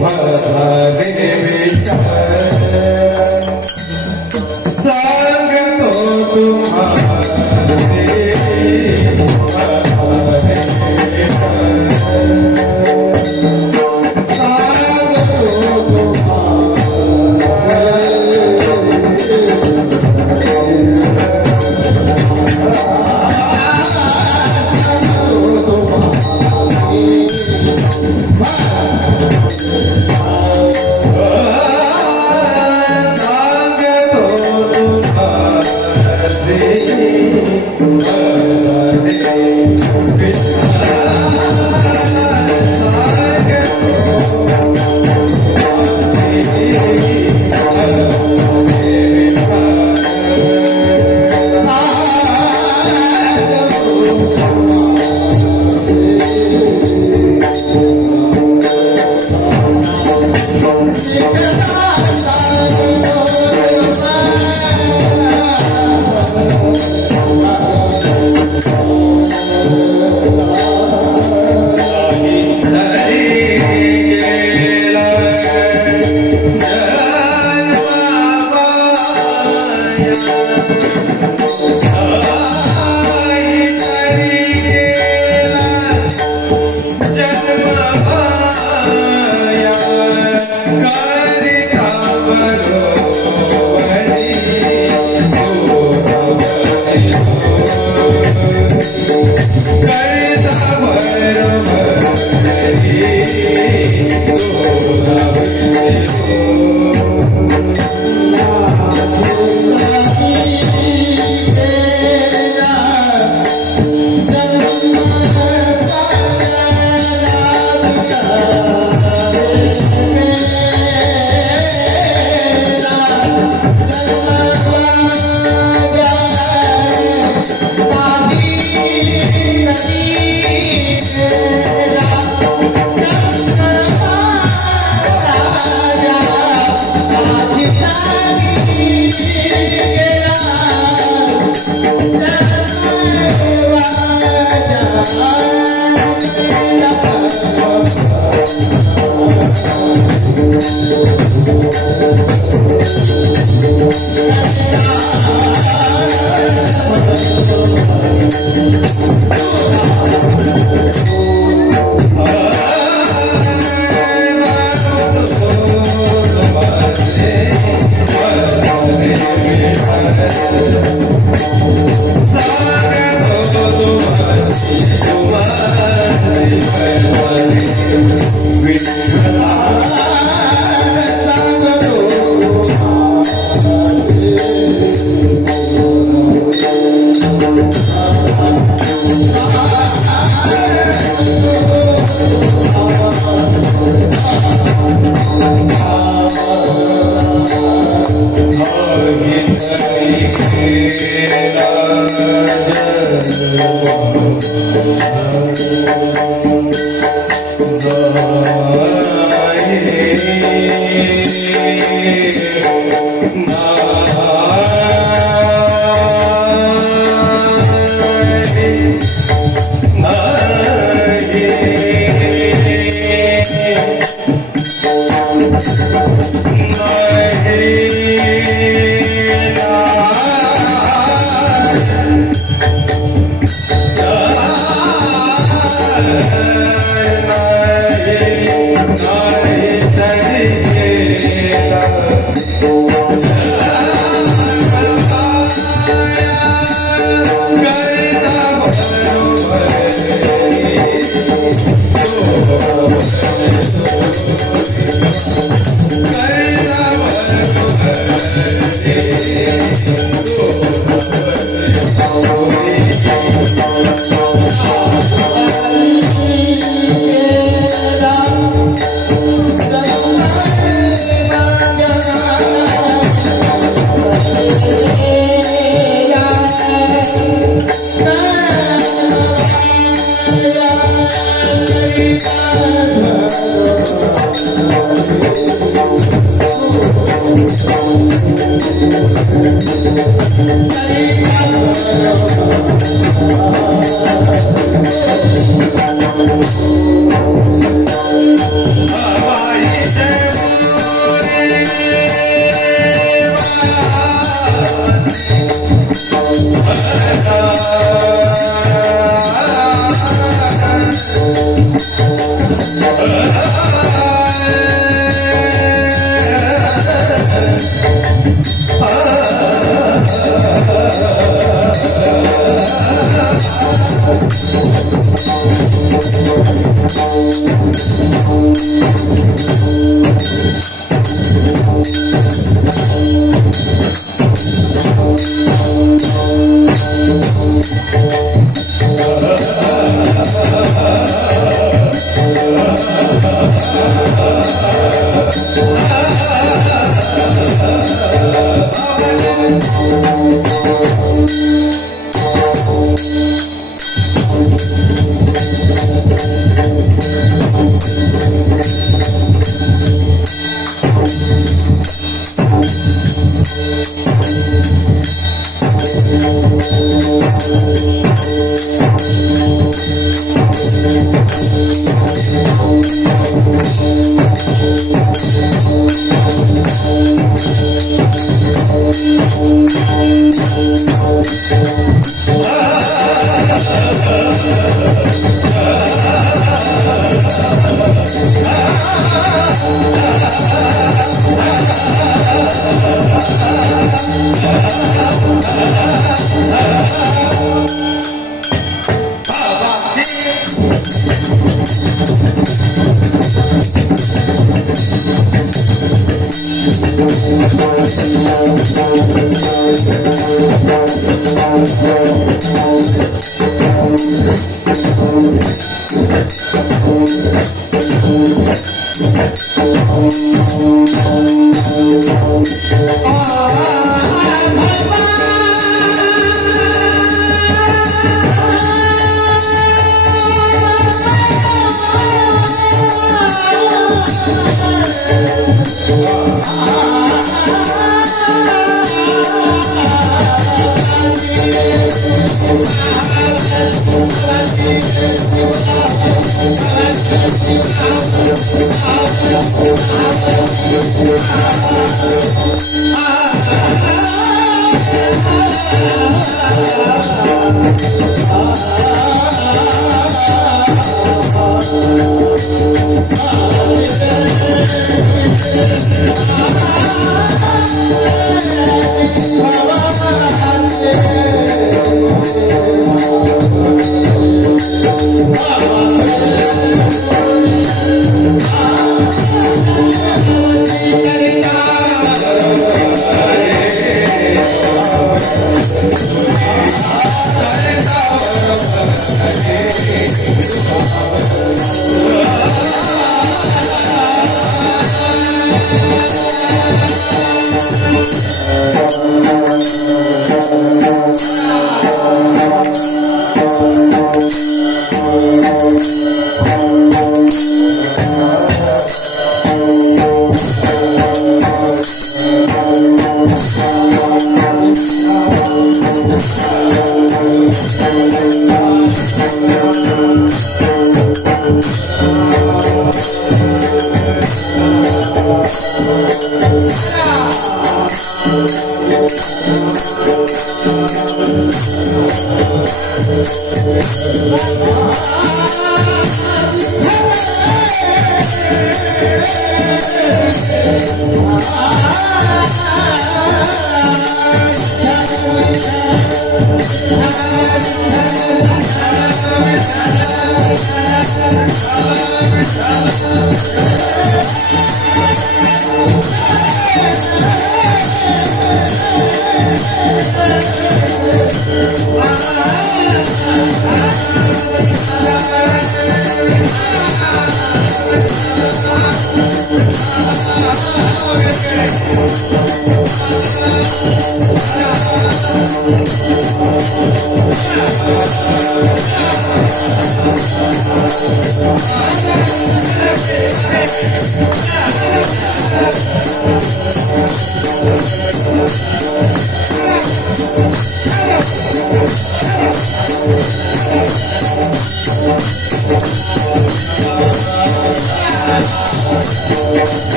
Thank you.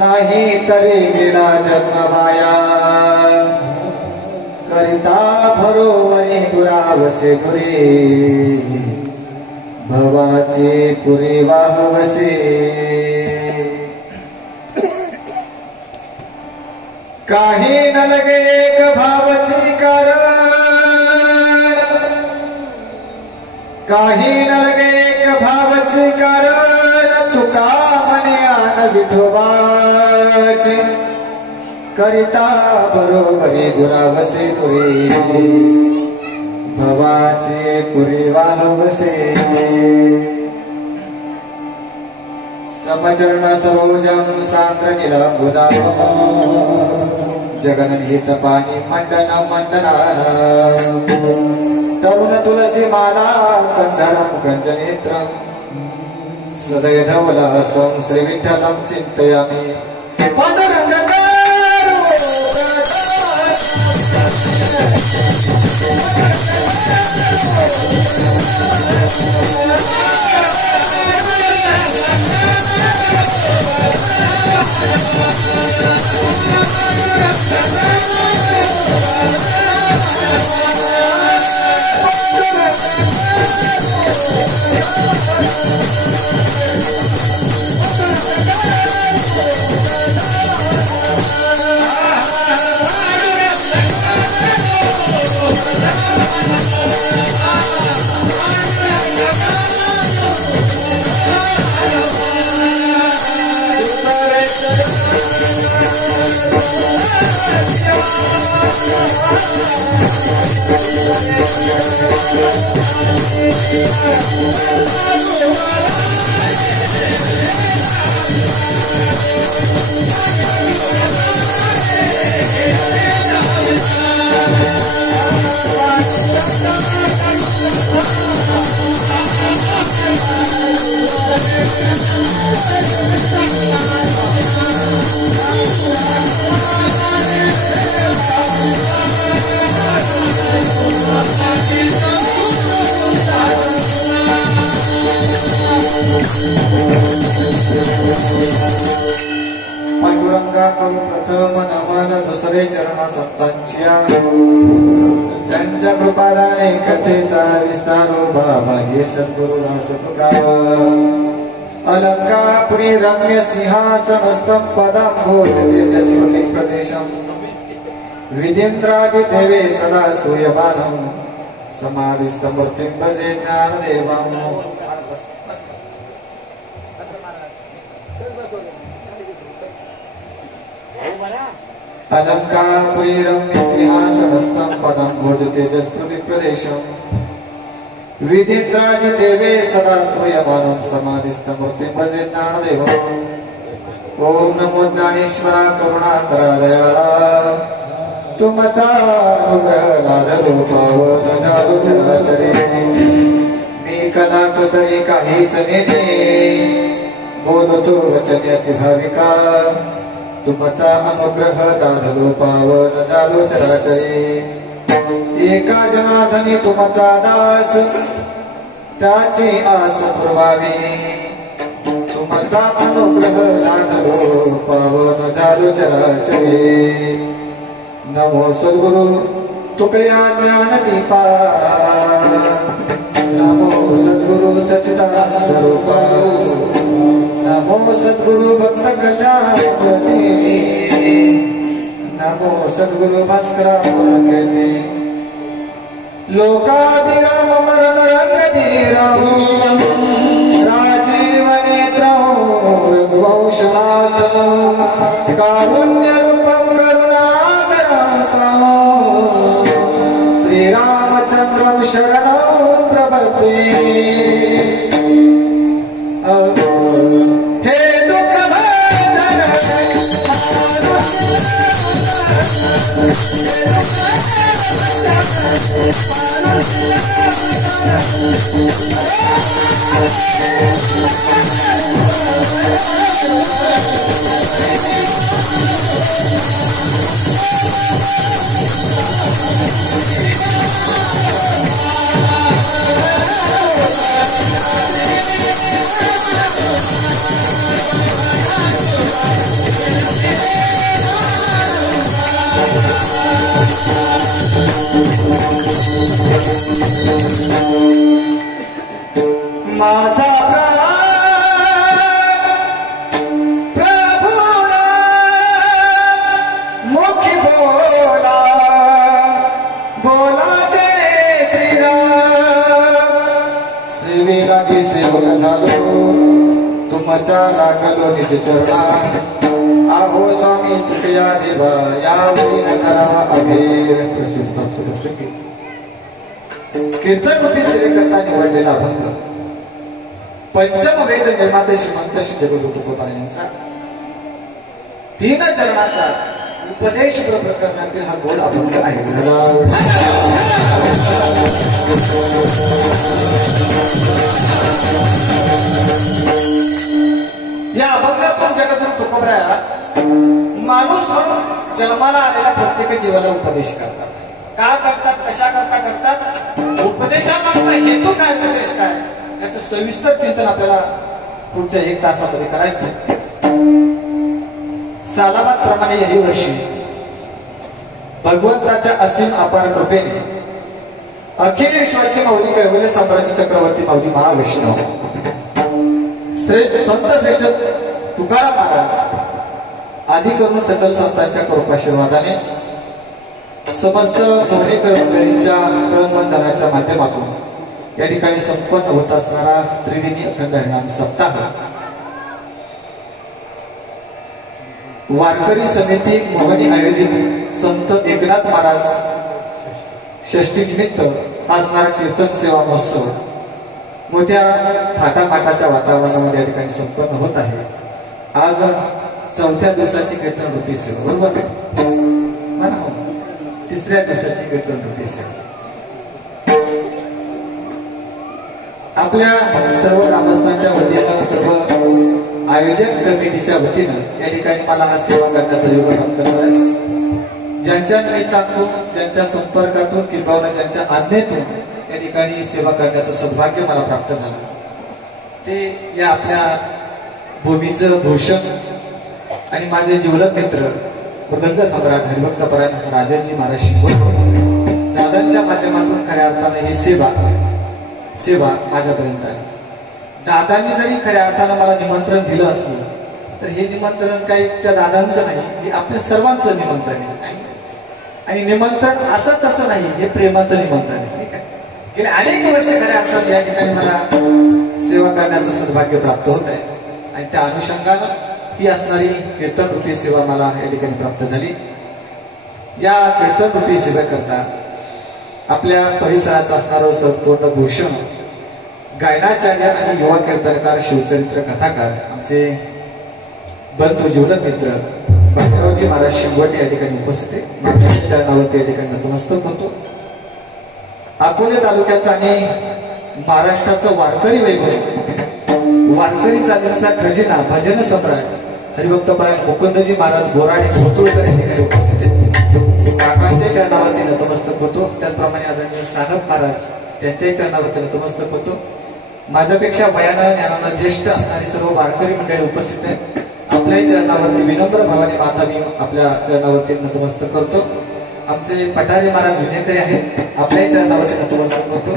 नाही तरी गेला जन्ममाया करिता भरोवरी दुरावसे दुरे भवाचे पुरे वाहवसे काही न लगे एक भावची कारण काही न लगे एक भावची कारण तुका मन्यान विठोबाचे करिता बरोबरी दुरावसे दुरे भवाचे पुरे वाहवसे समचरण सरोजम सांद्र निलंबुदा जगन्निहित पाणी मंडन मंडनान तरुण तुलसी माला कंधरम कंजनेत्रम सदैधवलहसं श्री विठ्ठलं चिन्तयामि पांडुरंग पांडुरंगा करू प्रथम नमन दुसरे चरण संतांच्या त्यांच्या कृपादाने कथेचा विस्तारो बाबा हे सद्गुरुदास तुकाराम अलंकापुरी रम्य सिंहासनस्थं पदाम्भोज तेजस्वती प्रदेशम् विदिन्द्रादिदेवे सदा स्तूयमानं समाधिस्थमूर्तिं भजे ज्ञानदेवम्। अलंकापुरी रम्य सिंहासनस्थं पदाम्भोज तेजस्वती प्रदेशम् विदिन्द्रादिदेवे सदा स्तूयमानं समाधिस्थमूर्तिं भजे ज्ञानदेवम्। ओम नमो ज्ञानेश्वरा करुणाकरा दयाळा तुमचा अनुग्रह लादलो पावन झालो चराचरे। मी कला कुसरी काहीच नेते बोलतो वचन अति भाविका तुमचा अनुग्रह लादलो पावन झालो चराचरे। एका जनार्दनी तुमचा दास त्याची आस पुरवावी तुमचा अनुग्रह लादलो पावन झालो चराचरे। नमो सद्गुरु तुकया ज्ञान दीपा नमो सद्गुरु सच्चिदानंद रूपा नमो सद्गुरु भक्त कल्याण नमो सद्गुरु भास्करा पूर्ण कीर्ती लोकाभिराम मरण रंगधीराम राजीव नेत्रं रघुवंशनाथ कारुण्य रूपं करुणाकरातं श्रीरामचन्द्रं शरणं प्रपद्ये। हे दुःखभाजन माझा प्रभुना मुखी बोला बोला जय श्रीराम। सेवेला भी सेवक झालो तुमच्या लागलो निज चरणा आहो स्वामी तुकया देवा यावेळी न करावा अभेर। प्रस्तुत करतो संगीत कीर्तन रूपी सेवेकरता निवडलेला अभंग पंचम वेद निर्माते श्रीमंत श्री जगद्गुरु तुकोबार यांचा तीन चरणाचा उपदेश प्रकरणातील हा गोड अभंग आहे। या अभंगातून जगद्गुरु तुकोबार माणूस म्हणून जन्माला आलेल्या प्रत्येक जीवाला उपदेश करतात। का करतात कशा करता करतात उपदेशामागचा हेतू काय उपदेश काय याचं सविस्तर चिंतन आपल्याला पुढच्या 1 तासामध्ये करायचं। सालाबाद प्रमाणे याही वर्षी भगवंताच्या असीम अपार कृपेने अखिलेश्वरचे माऊली कैवल्य साम्राज्य चक्रवर्ती माऊली महावैष्णव संत श्रेष्ठ तुकाराम महाराज आदी करून सकल संतांच्या कृपाशीर्वादाने समस्त भवनेकर मंडळींच्या तनमनधनाच्या माध्यमातून या ठिकाणी संपन्न होत असणारा त्रिदिनी अखंड हरिनाम सप्ताह वारकरी समिती मोहनी आयोजित संत एकनाथ महाराज षष्ठी निमित्त असणारा कीर्तन सेवा महोत्सव मोठ्या थाटामाटाच्या वातावरणामध्ये या ठिकाणी संपन्न होत आहे। आज 4थ्या दिवसाची कीर्तन रूपी सेवा बरोबर ना 3ऱ्या दिवसाची कीर्तन रूपी सेवा आपल्या सर्व ग्रामस्थांच्या वतीनं सर्व आयोजक कमिटीच्या वतीनं या ठिकाणी मला हा सेवा करण्याचा योग प्राप्त झाला। ज्यांच्या निमित्तातून ज्यांच्या संपर्कातून किंवा ज्यांच्या आज्ञेतून या ठिकाणी सेवा करण्याचं सौभाग्य मला प्राप्त झालं ते या आपल्या भूमीचं भूषण आणि माझे जीवलग मित्र मृदंग सम्राट हरिभक्तपरायण राजाजी महाराज शिंगोळे दादांच्या माध्यमातून खऱ्या अर्थाने ही सेवा माझ्यापर्यंत आली। दादांनी जरी खऱ्या अर्थानं मला निमंत्रण दिलं असलं तर हे निमंत्रण काही त्या दादांचं नाही, हे आपल्या सर्वांचं निमंत्रण आहे. आणि निमंत्रण असं तसं नाही, हे प्रेमाचं निमंत्रण आहे. गेले अनेक वर्ष खऱ्या अर्थानं या ठिकाणी मला सेवा करण्याचं सौभाग्य प्राप्त होत आहे आणि त्या अनुषंगानं ही असणारी कीर्तन रूपी सेवा मला या ठिकाणी प्राप्त झाली. या कीर्तन रूपी सेवेकरता आपल्या परिसराचं असणारं संपूर्ण भूषण गायनाचार्य आणि युवा कीर्तनकार शिवचरित्र कथाकार आमचे बंधू जीवलग मित्र बाजीरावजी महाराज शिंगवटे या ठिकाणी उपस्थित आहे. माझ्या चरणावरती या ठिकाणी नतमस्तक होतो. अकोले तालुक्याचा आणि महाराष्ट्राचं वारकरी वैभव, वारकरी चालींचा खजिना, भजन सम्राट हरिभक्तपरायण मुकुंदजी महाराज बोराडे घोटुळकर या ठिकाणी उपस्थित आहेत. काकांच्या चरणावरती नतमस्तक होतो. त्याचप्रमाणे आदरणीय सानप महाराज त्यांच्याही चरणावरती नतमस्तक होतो. माझ्यापेक्षा वयानं ज्ञानानं ज्येष्ठ असणारी सर्व वारकरी मंडळी उपस्थित आहेत. आपल्याही चरणावरती विनम्र भावाने माता मी आपल्या चरणावरती नतमस्तक करतो. आमचे पठारे महाराज विनेकरी आहेत, आपल्याही चरणावरती नतमस्तक होतो.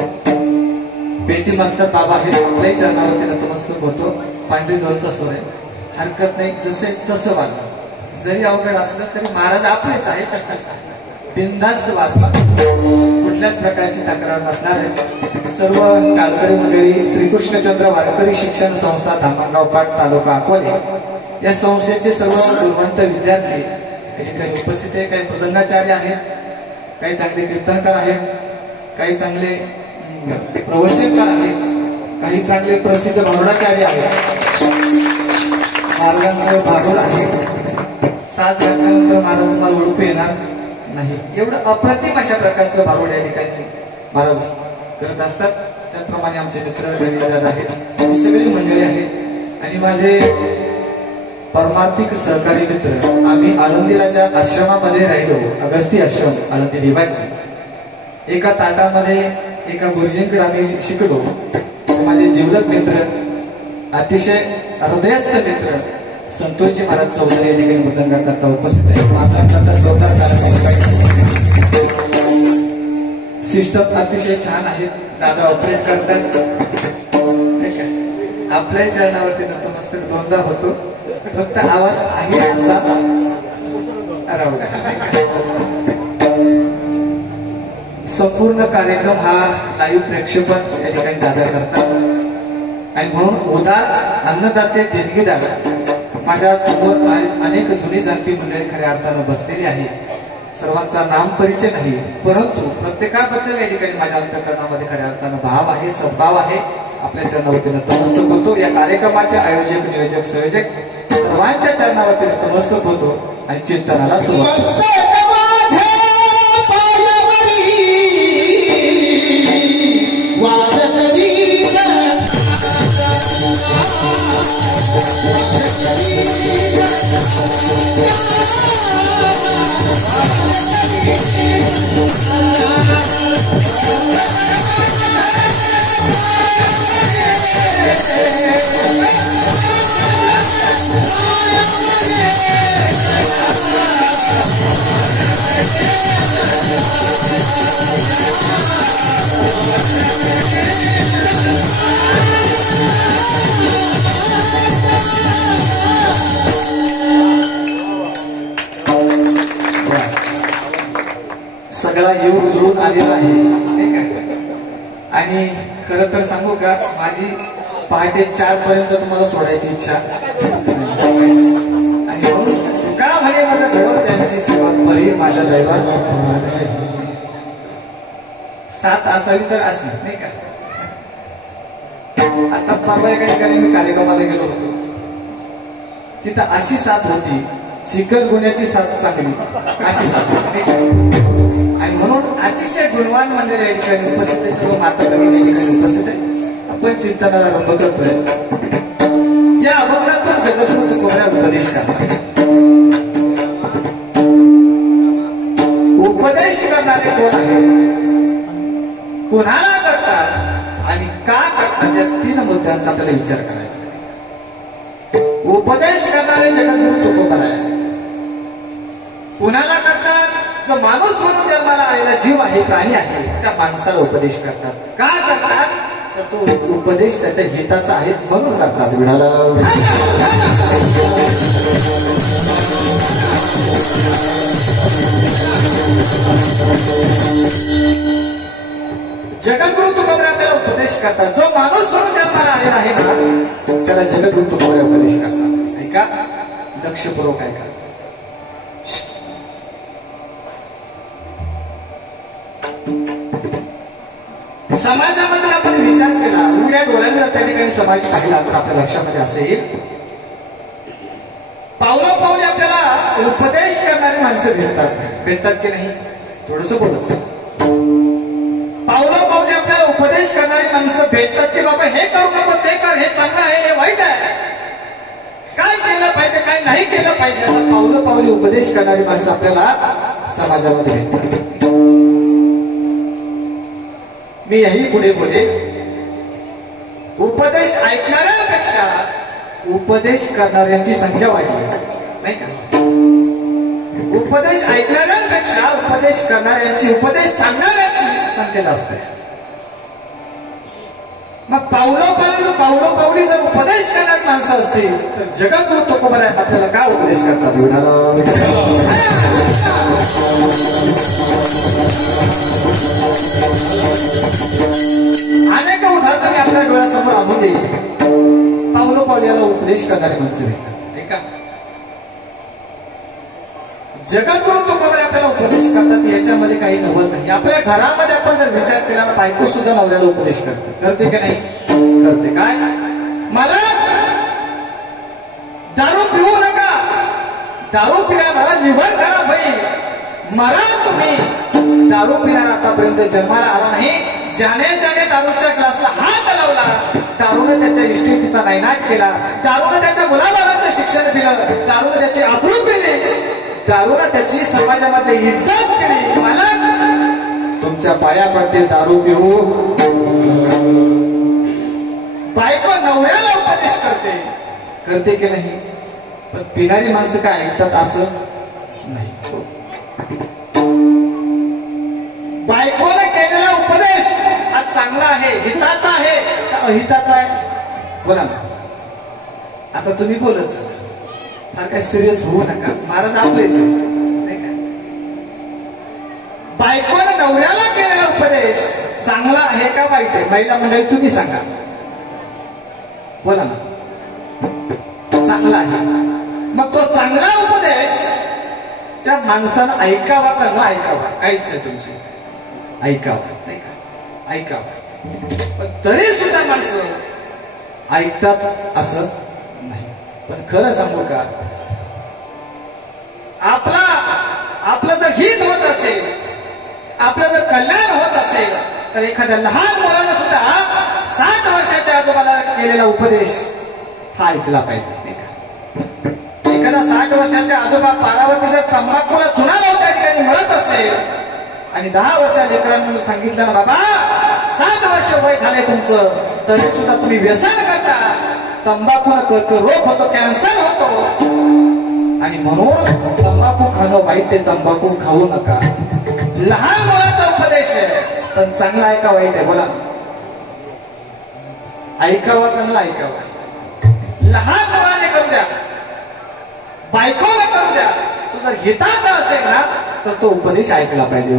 पेटी मास्तर बाबा आहेत, आपल्याही चरणावरती नतमस्तक होतो. पांढरी ध्वजचा स्वर आहे, हरकत नाही, जसे तसं वाजवा. जरी अवघड असलं तरी महाराज आपलेच आहेत, बिनधास्त वाजवा, कुठल्याच प्रकारची तक्रार नसणार आहे. सर्व टाळकरी मंडळी श्रीकृष्णचंद्र वारकरी शिक्षण संस्था धामणगाव पाट तालुका अकोले या संस्थेचे सर्व गुणवंत विद्यार्थी या ठिकाणी उपस्थित आहे. काही मृदंगाचार्य आहेत, काही चांगले कीर्तनकार आहेत, काही चांगले प्रवचनकार आहेत, काही चांगले प्रसिद्ध भारुडाचार्य आहेत. महाराजांचं भारुड आहे, साज घातल्यानंतर महाराज तुम्हाला ओळखू येणार नाही, एवढं अप्रतिम अशा प्रकारचं भारुड या ठिकाणी महाराज करत असतात. त्याचप्रमाणे आमचे मित्र गणेशदादा आहेत, सगळी मंडळी आहेत आणि माझे परमार्थिक सहकारी मित्र. आम्ही आळंदीला ज्या आश्रमामध्ये राहिलो, अगस्ती आश्रम आळंदी देवाची, एका ताटामध्ये एका गुरुजींकडे आम्ही शिकलो. माझे जीवलग मित्र, अतिशय हृदयस्थ मित्र संतोषजी महाराज चौधरी या ठिकाणी मृदंगा करता उपस्थित आहे. माझा सिस्टम अतिशय छान आहेत, दादा ऑपरेट करतात. आपल्याही चरणावरती नतमस्तक दोनदा होतो, फक्त आवाज आहे असा राहू. संपूर्ण कार्यक्रम हा लाईव्ह प्रेक्षेपण या ठिकाणी दादा करतात आणि म्हणून उदार अन्नदाते देणगीदार माझ्या समोर अनेक जुनी जाणती मंडळी खऱ्या अर्थानं बसलेली आहे. सर्वांचा नाम परिचय नाही, परंतु प्रत्येकाबद्दल या ठिकाणी माझ्या अंतःकरणामध्ये खऱ्या अर्थानं भाव आहे, सद्भाव आहे. आपल्या चरणावरती नतमस्तक होतो. या कार्यक्रमाचे आयोजक, नियोजक, संयोजक सर्वांच्या चरणावरती नतमस्तक होतो आणि चिंतनाला सुरुवात. सगळा येऊन उजळून आलेला आहे आणि खरं तर सांगू का, माझी पहाटे 4 पर्यंत तुम्हाला सोडायची इच्छा आणि म्हणून का म्हणे माझं घडव त्यांची सेवा परी माझ्या दैवात 7 असावी तर अशी नाही का. आता परवा एका ठिकाणी मी कार्यक्रमाला गेलो होतो, तिथं अशी 7 होती, चिकलगुन्ह्याची 7 चांगली अशी 7 होती. आणि म्हणून अतिशय गुणवान मंडळी या ठिकाणी उपस्थित आहे, सर्व माता भगिनी या ठिकाणी उपस्थित आहे. आपण चिंतनाला रंभ करतोय. या अभंगातून जगद्गुरु तुकोबरा उपदेश करतात. उपदेश करणारे कोण आहे, कुणाला करतात आणि का करतात, या 3 मुद्द्यांचा आपल्याला विचार करायचा आहे. उपदेश करणारे जगद्गुरु तुकोबरा आहे. कुणाला करतात, जो माणूस म्हणून जन्माला आलेला जीव आहे, प्राणी आहे, त्या माणसाला उपदेश करतात. का करतात, तर तो उपदेश त्याच्या हिताचा आहे म्हणून करतात. विढाला जगद्गुरु तुकोबरे आपल्याला उपदेश करतात. जो माणूस म्हणून जन्माला आलेला आहे ना त्याला जगद्गुरु तुकोबरे उपदेश करतात. ऐका, लक्षपूर्वक ऐका. समाजामध्ये आपण विचार केला, उघड्या डोळ्याने त्या ठिकाणी समाज पाहिला तर आपल्या लक्षामध्ये असेल पावलोपावली आपल्याला उपदेश करणारी माणसं भेटतात की नाही? थोडस बोलायचं. पावलोपावली आपल्याला उपदेश करणारी माणसं भेटतात की बाबा हे करू नको, ते कर, हे चांगलं आहे, हे वाईट आहे, काय केलं पाहिजे, काय नाही केलं पाहिजे, असं पावलोपावली उपदेश करणारी माणसं आपल्याला समाजामध्ये भेटतात. मी यही पुढे बोले, उपदेश ऐकणाऱ्यांपेक्षा उपदेश करणाऱ्यांची संख्या वाढली नाही का? उपदेश ऐकणाऱ्यांपेक्षा उपदेश करणाऱ्यांची, उपदेश सांगणाऱ्यांची संख्या जास्त आहे. मग पावलोपावली जर उपदेश करणारी माणसं असतील तर जगद्गुरु तुकोबरे आपल्याला काय उपदेश करतात? अनेक उदाहरण मी आपल्या डोळ्यासमोर आणून देईल. पावलोपावलीला उपदेश करणारी माणसं भेटतात. जगद्गुरु तुकोबरे आपल्याला उपदेश करतात, याच्यामध्ये काही नवल नाही. आपल्या घरामध्ये आपण जर विचार केला तर बायको सुद्धा नवऱ्याला उपदेश करते का नाही? करते. काय? मला दारू पिऊ नका, दारू पिल्यानं लिव्हर खराब होईल, मरा तुम्ही. दारू पिणारा आतापर्यंत जन्माला आला नाही. ज्याने दारूच्या ग्लासला हात लावला, दारूने त्याच्या इस्टेटीचा नायनाट केला, दारूने त्याच्या मुलाबाळांचं शिक्षण दिलं, दारूने त्याची आबरू केली, दारूने त्याची समाजामध्ये इज्जत केली. मला तुमच्या पाया पडते, दारू पिऊ. बायको नवऱ्याला उपदेश करते की नाही? पण पिणारी माणसं काय ऐकतात असं नाही. बायकोने केलेला उपदेश हा चांगला आहे, हिताचा आहे का अहिताचा आहे? बोला ना. आता तुम्ही बोलत चला, फार काय सिरियस होऊ नका. महाराज आपलेच नाही का? बायकोने नवऱ्याला केलेला उपदेश चांगला आहे का वाईट आहे? महिला मंडळी तुम्ही सांगा. बोला ना. चांगला आहे. मग तो चांगला उपदेश त्या माणसानं ऐकावा का न ऐकावा? काय इच्छा आहे तुमची? ऐकावा नाही का? ऐकावा. पण तरी सुद्धा माणसं ऐकतात असं नाही. पण खरं सांगू का, आपलं जर हित होत असेल, आपलं जर कल्याण होत असेल तर एखाद्या लहान मुलानं सुद्धा 60 वर्षाच्या आजोबाला केलेला उपदेश हा ऐकला पाहिजे. एखादा 60 वर्षाच्या आजोबा पारावरती जर तंबाखूला चुना लावून त्या ठिकाणी मरत असेल आणि 10 वर्षाच्या लेकरांना सांगितलं ना, बाबा 60 वर्ष वय झाले तुमचं, तरी सुद्धा तुम्ही व्यसन करता, तंबाखूला कर्करोग होतो, कॅन्सर होतो, आणि म्हणून तंबाखू खाणं वाईट आहे, तंबाखू खाऊ नका. लहान मुलाचा उपदेश आहे, पण चांगला आहे का वाईट आहे? बोला. ऐकावा का न ऐकावा? लहान मुलाने करू द्या, बायकोला करू द्या, तो जर हिताचा असेल ना तर तो उपदेश ऐकला पाहिजे.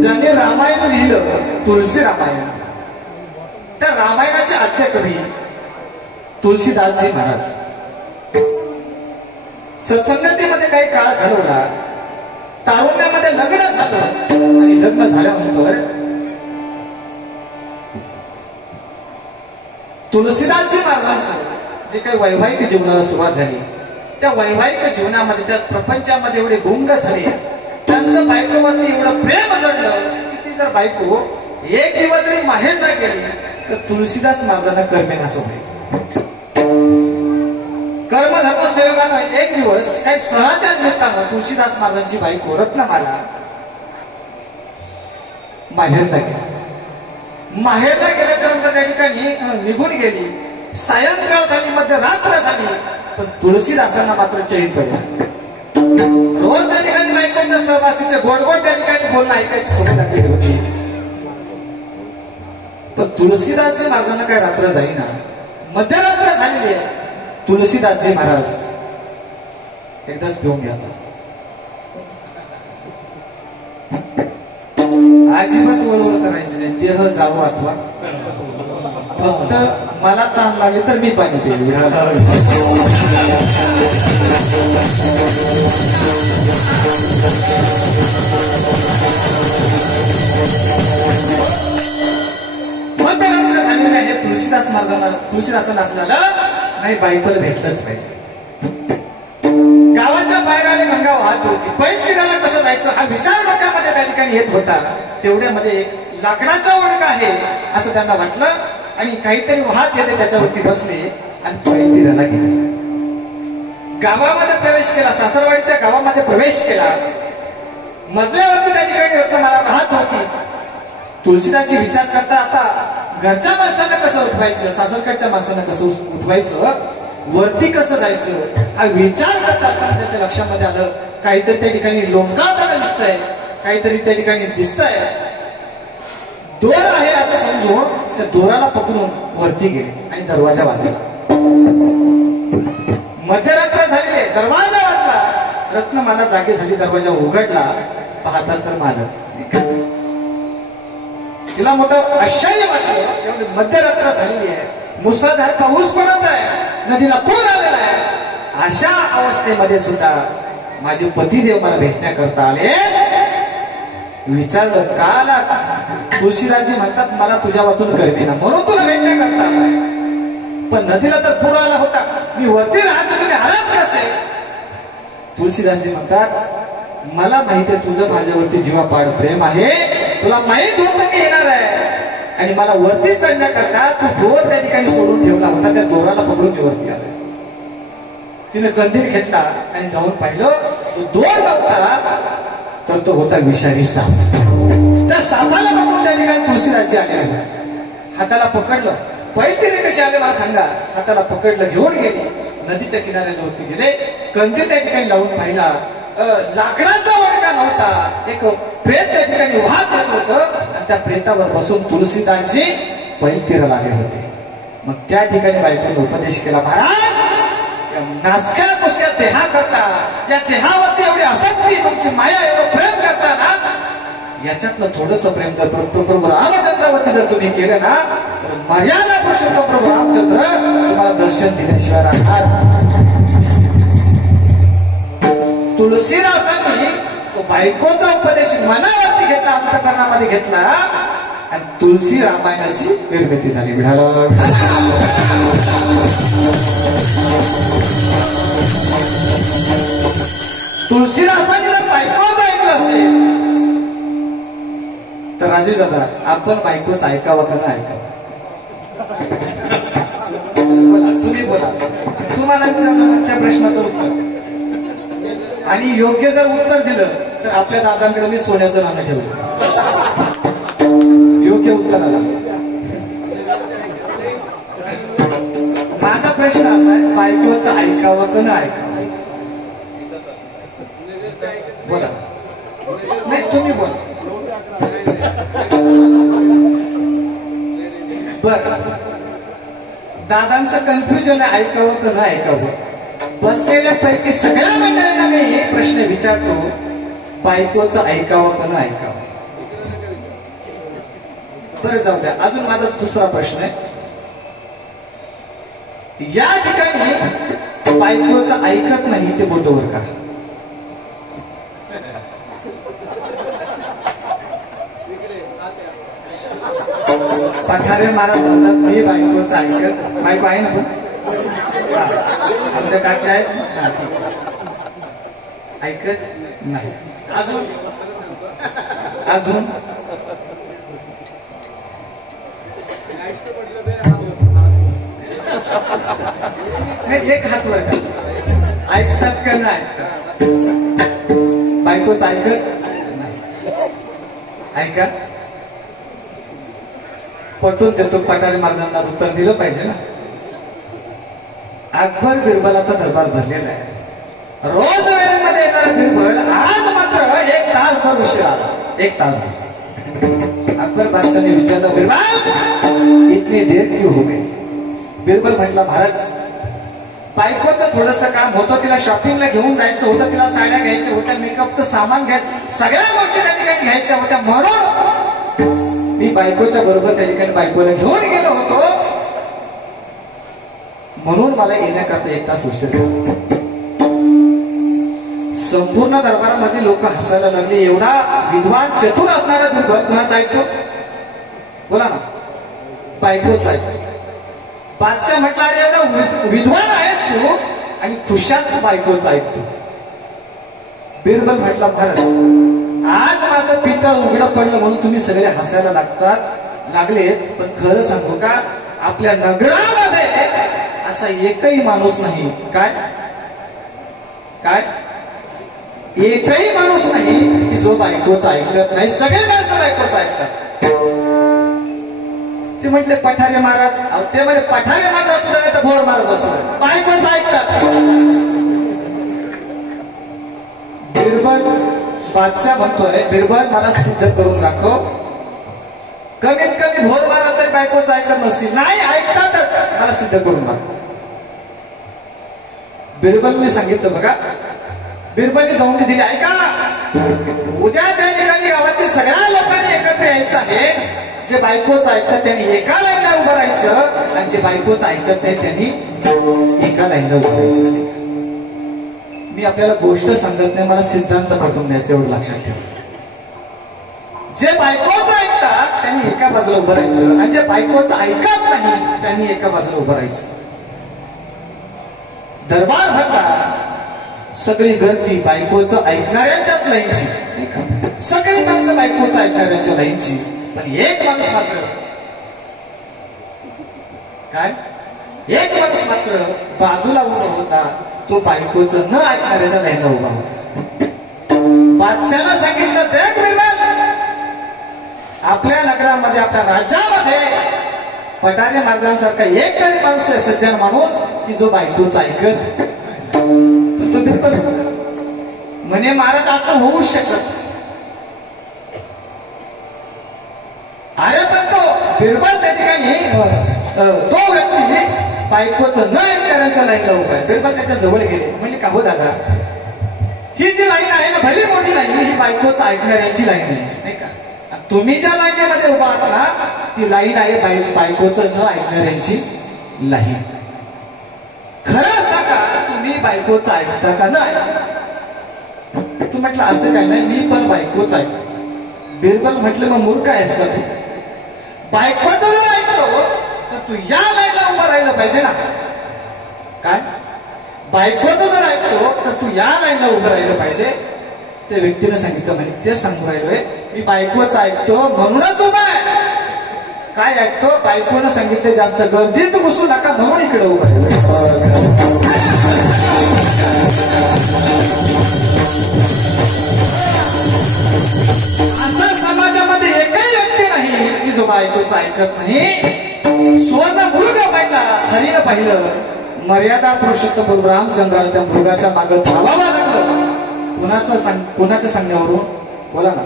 ज्याने रामायण लिहिलं, तुळशी रामायण, त्या रामायणाचे आद्य कवी तुळशीदासजी महाराज. सत्संगतीमध्ये काही काळ घालवला, तारुण्यामध्ये लग्न झालं आणि लग्न झाल्यानंतर तुळशीदासजी महाराजांचं जे काही वैवाहिक जीवनाला सुरुवात झाली, त्या वैवाहिक जीवनामध्ये, त्या प्रपंचामध्ये एवढे गुंग झाले, त्यांचं बायकोवरती एवढं प्रेम जडलं की ती जर बायको एक दिवस जरी माहेर न गेली तर तुळशीदास महाराजांना कर्मेनासं व्हायचं. कर्मधर्म संयोगानं एक दिवस काही सणाच्या निमित्तानं तुळशीदास महाराजांची बायको रत्नमाला माहेरला गेली. माहेरला गेल्याच्या नंतर त्या ठिकाणी निघून गेली. सायंकाळ झाली, मध्यरात्र झाली, पण तुळशीदासांना मात्र चैन पडला. रोज त्या ठिकाणी बायकोच्या सहवासीचे गोड गोड त्या ठिकाणी बोलणं ऐकायची सवय लागलेली होती. पण तुळशीदासजी महाराजांना काय रात्र जाईना, मध्यरात्र झालेली आहे. तुळशीदासजी महाराज एकदाच घेऊन घ्या. अजिबात वळवळ करायची नाही, देह जाऊ अथवा फक्त मला ताण लागले तर मी पाणी पिईल. मध्यरात्र झालेलं आहे. तुळशीदास महाराजांना तुळशीदासांना असलेला नाही, बायकोला भेटलंच पाहिजे. गावाच्या बाहेर आले, गंगा वाहत होती. पैलतीराला कसं जायचं हा विचार डोक्यामध्ये त्या ठिकाणी येत होता. तेवढ्यामध्ये एक लाकडाचा ओढका आहे असं त्यांना वाटलं आणि काहीतरी वाहत येते त्याच्यावरती बसले आणि पैलतीराला गेले. गावामध्ये प्रवेश केला, सासरवाडीच्या गावामध्ये प्रवेश केला. मजल्यावरती त्या ठिकाणी रत्नमाला राहत होती. तुळशीदासजी विचार करता आता घरच्या माणसांना कसं उठवायचं, सासरकडच्या माणसांना कसं उठवायचं, वरती कसं जायचं हा विचार करत असताना त्याच्या लक्षामध्ये आलं काहीतरी त्या ठिकाणी लोंबकाळताना दिसतंय, काहीतरी त्या ठिकाणी दिसतंय. दोर आहे असं समजून त्या दोराला पकडून वरती गेले आणि दरवाजा वाजला. मध्यरात्र झालेले, दरवाजा वाजला. रत्नमाला जागी झाली, दरवाजा उघडला. पाहता तर मालक. तिला मोठं आश्चर्य वाटलं. एवढी मध्यरात्र झालेली आहे, मुसळधार पाऊस पडत आहे, नदीला पूर आलेला आहे. अशा अवस्थेमध्ये सुद्धा माझे पतिदेव मला भेटण्याकरता आले. विचारलं का आला? तुळशीदासजी म्हणतात मला तुझ्या वाचून करते ना म्हणून तुला भेटण्याकरता. पण नदीला तर पूर आला होता, मी वरती राहतो, तुम्ही आलात कसे? तुळशीदासजी म्हणतात मला माहित आहे तुझं माझ्यावरती जीवापाड प्रेम आहे. तुला माहित होतं की येणार आहे आणि मला वरती चढण्याकरता तू दोर त्या ठिकाणी सोडून ठेवला होता. त्या दोराला पकडून मी वरती आलो. तिने कंदील घेतला आणि जाऊन पाहिलं तो दोर नव्हता तर तो होता विषारी साप. त्या सापाला पकडून त्या ठिकाणी तुळशीदासजी आले होते. हाताला पकडलं. पैलतीने कसे आले मला सांगा. हाताला पकडलं, घेऊन गेले, नदीच्या किनाऱ्यावरती गेले. कंदील त्या ठिकाणी लावून पाहिला, लाकडाचा वडका नव्हता, एक प्रेत त्या ठिकाणी वाहत येत होतं आणि त्या प्रेतावर बसून तुळशीदासजी पैलतीराला आले होते. मग त्या ठिकाणी बायकोने उपदेश केला, महाराज नाचक्या पुसक्या देहा करता, या देहावरती एवढी आसक्ती, तुमची माया, एवढं प्रेम करता ना, याच्यातलं थोडंसं प्रेम जर प्रभू रामचंद्रावरती जर तुम्ही केलं ना तर मर्यादा पुरुषोत्तम प्रभू रामचंद्र तुम्हाला दर्शन दिल्याशिवाय राहणार. तुळशीदासांनी तो बायकोचा उपदेश मनावरती घेतला, अंतकरणामध्ये घेतला आणि तुळशी रामायणाची निर्मिती झाली. विढाला तुळशीदासांनी जर बायकोच ऐकलं असेल तर राजेश दादा आपण बायकोच ऐकावं का नाही ऐकावं? बोला, तुम्ही बोला. तुम्हाला विचारलं त्या प्रश्नाचं उत्तर आणि योग्य जर उत्तर दिलं तर आपल्या दादांकडे मी सोन्याचं नाणं ठेवलं. योग्य उत्तराला माझा प्रश्न असा आहे, बायकोचं ऐकावं का नाही ऐकावं? बोला. नाही तुम्ही बोला. बर, दादांचं कन्फ्युजन आहे, ऐकावं का नाही ऐकावं? बसलेल्यापैकी सगळ्या मंडळींना मी हे प्रश्न विचारतो, बायकोचं ऐकावं का नाही ऐकावं? बरं जाऊ द्या. अजून माझा दुसरा प्रश्न आहे, या ठिकाणी बायकोचं ऐकत नाही ते बोटवर का? पठारे महाराज म्हणतात मी बायकोचं ऐकत, बायको आहे ना पण आमच्या काकी आहेत ऐकत नाही. अजून अजून नाही, एक हात वर का ऐकतात का नाही ऐकतात? बायकोच ऐकत नाही. ऐका, पटवून देतो. पठारे महाराजांना उत्तर दिलं पाहिजे ना. अकबर बिरबलाचा दरबार भरलेला आहे. रोज वेळेमध्ये येणारा बिरबल आज मात्र 1 तासभर उशीर आला. 1 तास. अकबर बादशाहने विचारलं, बिरबल इतनी देर क्यों हो गई? बिरबल म्हटला, महाराज बायकोचं थोडंसं काम होतं, तिला शॉपिंगला घेऊन जायचं होतं, तिला साड्या घ्यायच्या होत्या, मेकअपचं सामान सगळ्या गोष्टी त्या ठिकाणी घ्यायच्या होत्या, म्हणून मी बायकोच्या बरोबर त्या ठिकाणी बायकोला घेऊन गेलो होतो, म्हणून मला येण्याकरता 1 तास उशीर झाला. संपूर्ण दरबारामध्ये लोक हसायला लागले. एवढा विद्वान चतुर असणारा बिरबल कुणाचा ऐकतो? बोला ना. बायकोच ऐकतो. बादशाह म्हटला, अरे एवढा विद्वान आहेस तू आणि खुशात बायकोच ऐकतो. बिरबल म्हटला, महाराज आज माझं पितळ उघडं पडलं म्हणून तुम्ही सगळे हसायला लागलेत, पण खरं सांगू का, आपल्या नगरामध्ये असा एकही माणूस नाही. काय काय एकही माणूस नाही की जो बायकोच ऐकत नाही. सगळे माणसं बायकोच ऐकतात. ते म्हटले, पठारे महाराज. ते म्हणे, पठारे महाराज असू दे तर भोर महाराज असू दे, बायकोच ऐकतात. बिरबल बादशाह म्हणतोय, बिरबल मला सिद्ध करून दाखव, कमीत कमी भोर महाराज तरी बायकोच ऐकत नसतील. नाही, ऐकतातच, मला सिद्ध करून दाखव. बिरबलने सांगितलं, बघा. बिरबलने दौंडी दिली, ऐका उद्या त्या ठिकाणी गावातील सगळ्या लोकांनी एकत्र यायचं आहे. जे बायकोच ऐकतात त्यांनी एका लाईनला उभं राहायचं आणि जे बायकोच ऐकत नाही त्यांनी एका लाईनला उभं राहायचं. मी आपल्याला गोष्ट सांगत नाही, मला सिद्धांत पटवून द्यायचं, एवढं लक्षात ठेवा. जे बायकोच ऐकतात त्यांनी एका बाजूला उभं राहायचं आणि जे बायकोच ऐकत नाही त्यांनी एका बाजूला उभं राहायचं. दरबार भरला, सगळी गर्दी बायकोचं ऐकणाऱ्यांच्याच लाईनची. सगळी माणसं बायकोचं ऐकणाऱ्यांच्या लाईनची, पण एक माणूस मात्र काय, एक माणूस मात्र बाजूला उभा होता. तो बायकोचं न ऐकणाऱ्याच्या लाईनला उभा होता. बादशाहला सांगितलं, देख बिरबल, आपल्या नगरामध्ये, आपल्या राज्यामध्ये पठारे महाराजांसारखा एक तरी माणूस आहे, सज्जन माणूस, की जो बायकोच ऐकत. तो बिरबल म्हणे, महाराज असं होऊ शकत. अरे पण तो बिरबल त्या ठिकाणी तो व्यक्ती बायकोचं न ऐकणाऱ्यांच्या लाईनला उभा आहे. बिरबल त्याच्या जवळ गेले, म्हणजे का हो दादा, ही जी लाईन आहे ना, भली मोठी लाईन, ही बायकोचं ऐकणाऱ्यांची लाईन आहे, नाही का? तुम्ही ज्या लाईनीमध्ये उभा आहात ना, ती लाईन आहे बायकोचं न ऐकणाऱ्यांची लाईन. खरं सांगा, तुम्ही बायकोचं ऐकता का नाही? तू म्हटलं, असं काय नाही, मी पण बायकोच ऐकतो. बिरबल म्हटलं, मग मूर्ख आहेस का तू? बायकोचं जर ऐकतो तर तू या लाईनला उभं राहिलं पाहिजे ना. काय, बायकोचं जर ऐकतो तर तू या लाईनला उभं राहिलं पाहिजे. त्या व्यक्तीने सांगितलं, म्हणजे ते सांगू राहिलोय, मी बायकोच ऐकतो म्हणूनच उभा आहे. काय ऐकतो? बायकोनं सांगितलं जास्त गर्दीत घुसू नका म्हणून इकडे उभं आहे. असं समाजामध्ये एकही व्यक्ती नाही की जो बायकोचं ऐकत नाही. स्वर्ण मृग पाहिला, हरीनं पाहिलं, मर्यादा पुरुषोत्तम प्रभू रामचंद्राला त्या मृगाच्या मागे धावावं लागलं. कुणाच्या सांगण्यावरून? बोला ना.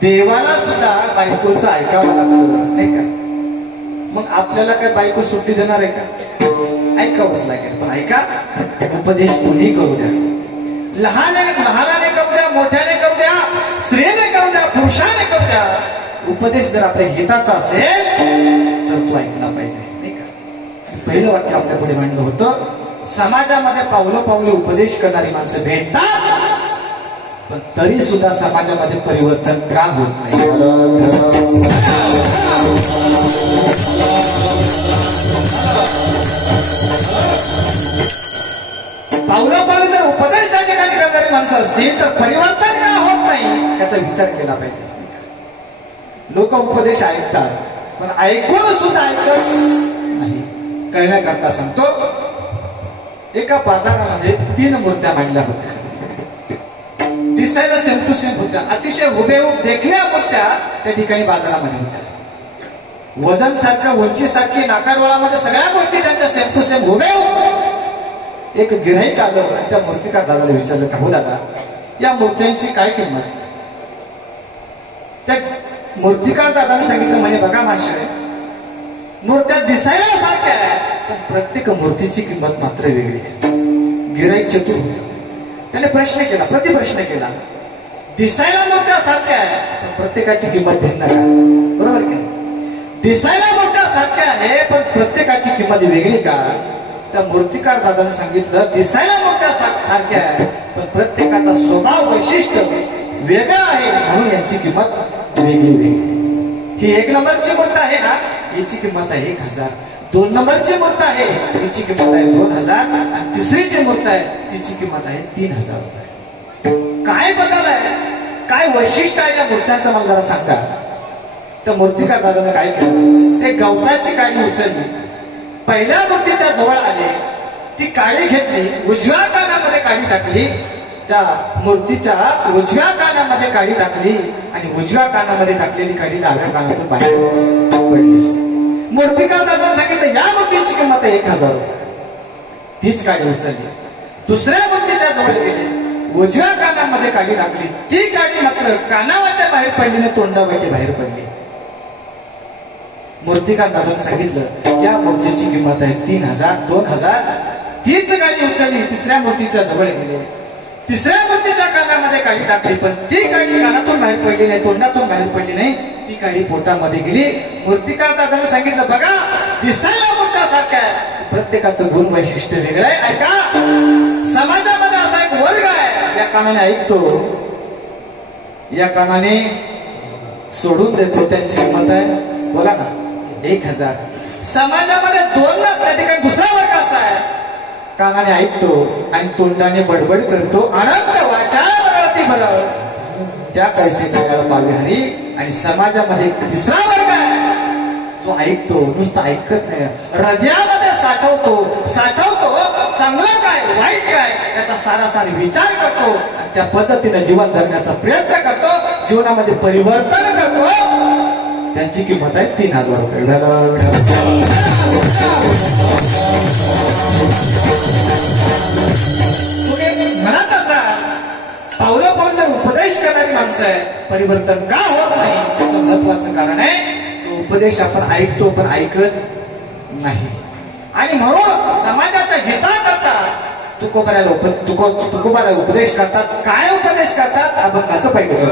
देवाला सुद्धा बायकोचं ऐकावं लागतं, नाही का? मग आपल्याला काय बायको सुट्टी देणार आहे का? ऐकावंच लागेल. पण ऐका, उपदेश कोणी करू द्या, लहानाने करू द्या, मोठ्याने करू द्या, स्त्रीने करू द्या, पुरुषाने करू द्या, उपदेश जर आपल्या हिताचा असेल तर तो ऐकला पाहिजे, नाही का? पहिलं वाक्य आपल्या पुढे मांडलं होतं, समाजामध्ये पावलं पावलं उपदेश करणारी माणसं भेटतात, पण तरी सुद्धा समाजामध्ये परिवर्तन का होत नाही? पावलं पावलं जर उपदेश त्या ठिकाणी करणारी माणसं असतील तर परिवर्तन का होत नाही याचा विचार केला पाहिजे. लोक उपदेश ऐकतात, पण ऐकून सुद्धा ऐकत नाही. कळण्याकरता सांगतो, एका बाजारामध्ये 3 मूर्त्या मांडल्या होत्या. दिसायला सेम टू सेम होत्या, अतिशय हुबेहूब देखण्या मूर्त्या त्या ठिकाणी बाजारामध्ये होत्या. वजन सारखं, उंचीसारखी, नाकारवळामध्ये सगळ्या गोष्टी त्यांच्या सेम टू सेम उभे. एक गिऱ्हाईक आलं आणि त्या मूर्तिकार दादाला विचारलं का हो दादा या मूर्त्यांची काय किंमत. त्या मूर्तिकार दादाने सांगितलं म्हणे बघा माश्रे मूर्त्या दिसायला सारख्या आहे पण प्रत्येक मूर्तीची किंमत मात्र वेगळी आहे. गिऱ्हाईक चतुर होता. त्याने प्रश्न केला, प्रतिप्रश्न केला. दिसायला मूर्त्या सारख्या आहे पण प्रत्येकाची किंमत भिन्न आहे. बरोबर की दिसायला मूर्त्या सारख्या आहे पण प्रत्येकाची किंमत वेगळी का. त्या मूर्तिकार दादाने सांगितलं दिसायला मूर्त्या सारख्या आहे पण प्रत्येकाचा स्वभाव वैशिष्ट्य वेगळा आहे म्हणून यांची किंमत वेगळी वेगळी. ही 1 नंबरची मूर्त आहे ना याची किंमत आहे 1000. 2 नंबरची मूर्त आहे तिची किंमत आहे 2000 आणि तिसरी जी मूर्त आहे तिची किंमत आहे 3000 रुपये. काय बदल आहे, काय वैशिष्ट्य आहे त्या मूर्त्यांचं मला जरा सांगा. त्या मूर्तिकार दादाने काय केलं, एक गवताची काडी उचलली, पहिल्या मूर्तीच्या जवळ आले, ती काडी घेतली, उजव्या कानामध्ये काडी टाकली, त्या मूर्तीच्या उजव्या कानामध्ये काडी टाकली आणि उजव्या कानामध्ये टाकलेली काडी डाव्या कानातून बाहेर पडली. मूर्तिकार दादाने सांगितलं या मूर्तीची किंमत आहे 1000 रुपये. तीच काडी उचलली, दुसऱ्या मूर्तीच्या जवळ गेले, उजव्या कानामध्ये काडी टाकली, ती काडी मात्र कानावाटे बाहेर पडली नाही तोंडावाटे बाहेर पडली. मूर्तिकार दादाने सांगितलं या मूर्तीची किंमत आहे 3000, 2000. तीच काडी उचलली, तिसऱ्या मूर्तीच्या जवळ गेले, तिसऱ्या मूर्तीच्या कानामध्ये काडी टाकली पण ती काडी कानातून बाहेर पडली नाही तोंडातून बाहेर पडली नाही, ती काडी पोटामध्ये गेली. मूर्तिकार दादाने सांगितलं बघा दिसायला मूर्त्यासारख्या आहे प्रत्येकाचं गुण वैशिष्ट्य वेगळं आहे. ऐका समाजामध्ये असा एक वर्ग आहे या कानाने ऐकतो या कानाने सोडून देतो त्यांची किंमत आहे बोला ना 1000. समाजामध्ये 2 लाख त्या ठिकाणी दुसरा वर्ग असा आहे कानाने ऐकतो आणि तोंडाने बडबड करतो आनंद वाचा बरळती बरळ त्या कैसे काय पावे हरी. आणि समाजामध्ये तिसरा वर्ग आहे जो ऐकतो नुसतं ऐकत नाही हृदयामध्ये साठवतो चांगलं काय वाईट काय याचा सारासार विचार करतो आणि त्या पद्धतीने जीवन जगण्याचा प्रयत्न करतो, जीवनामध्ये परिवर्तन करतो. त्यांची किंमत आहे 3000 रुपये. तुम्ही म्हणत असाल पावलं पाऊल जर उपदेश करणारी माणसं आहे परिवर्तन का होत नाही त्याचं महत्वाचं कारण आहे तो उपदेश आपण ऐकतो पण ऐकत नाही. आणि म्हणून समाजाच्या हिताकरता तुकोबाला उपदेश करतात. काय उपदेश करतात अभंगाचं पाहिजे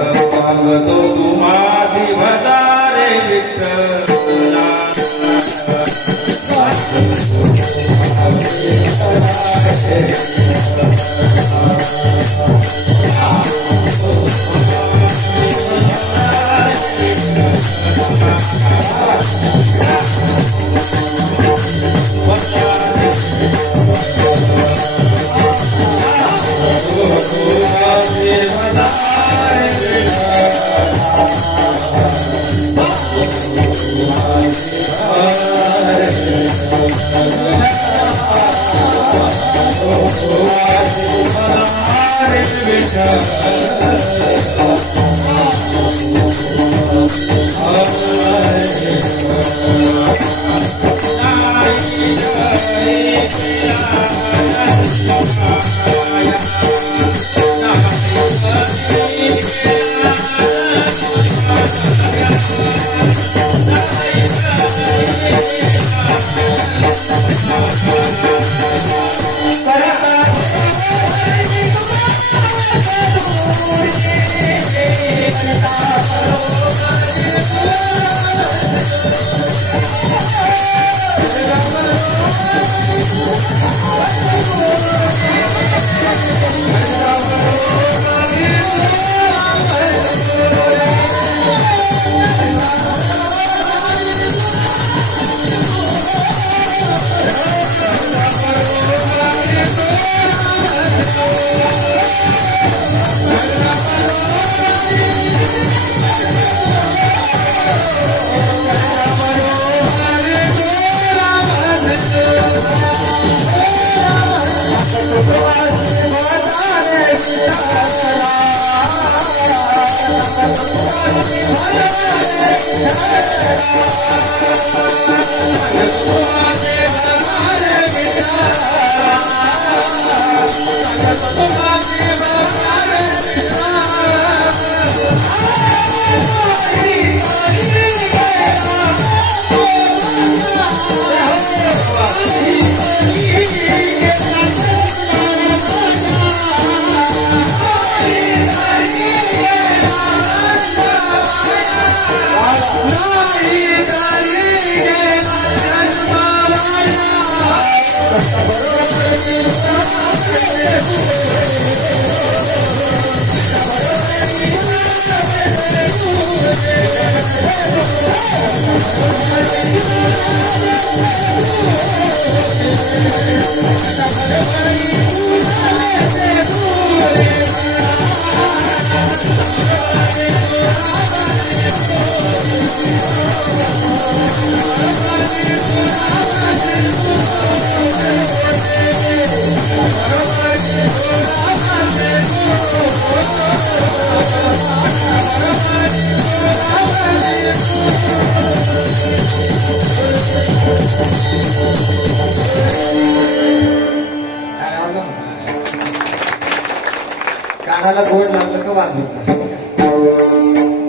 कानाला गोड लागलं का वाजवायचं.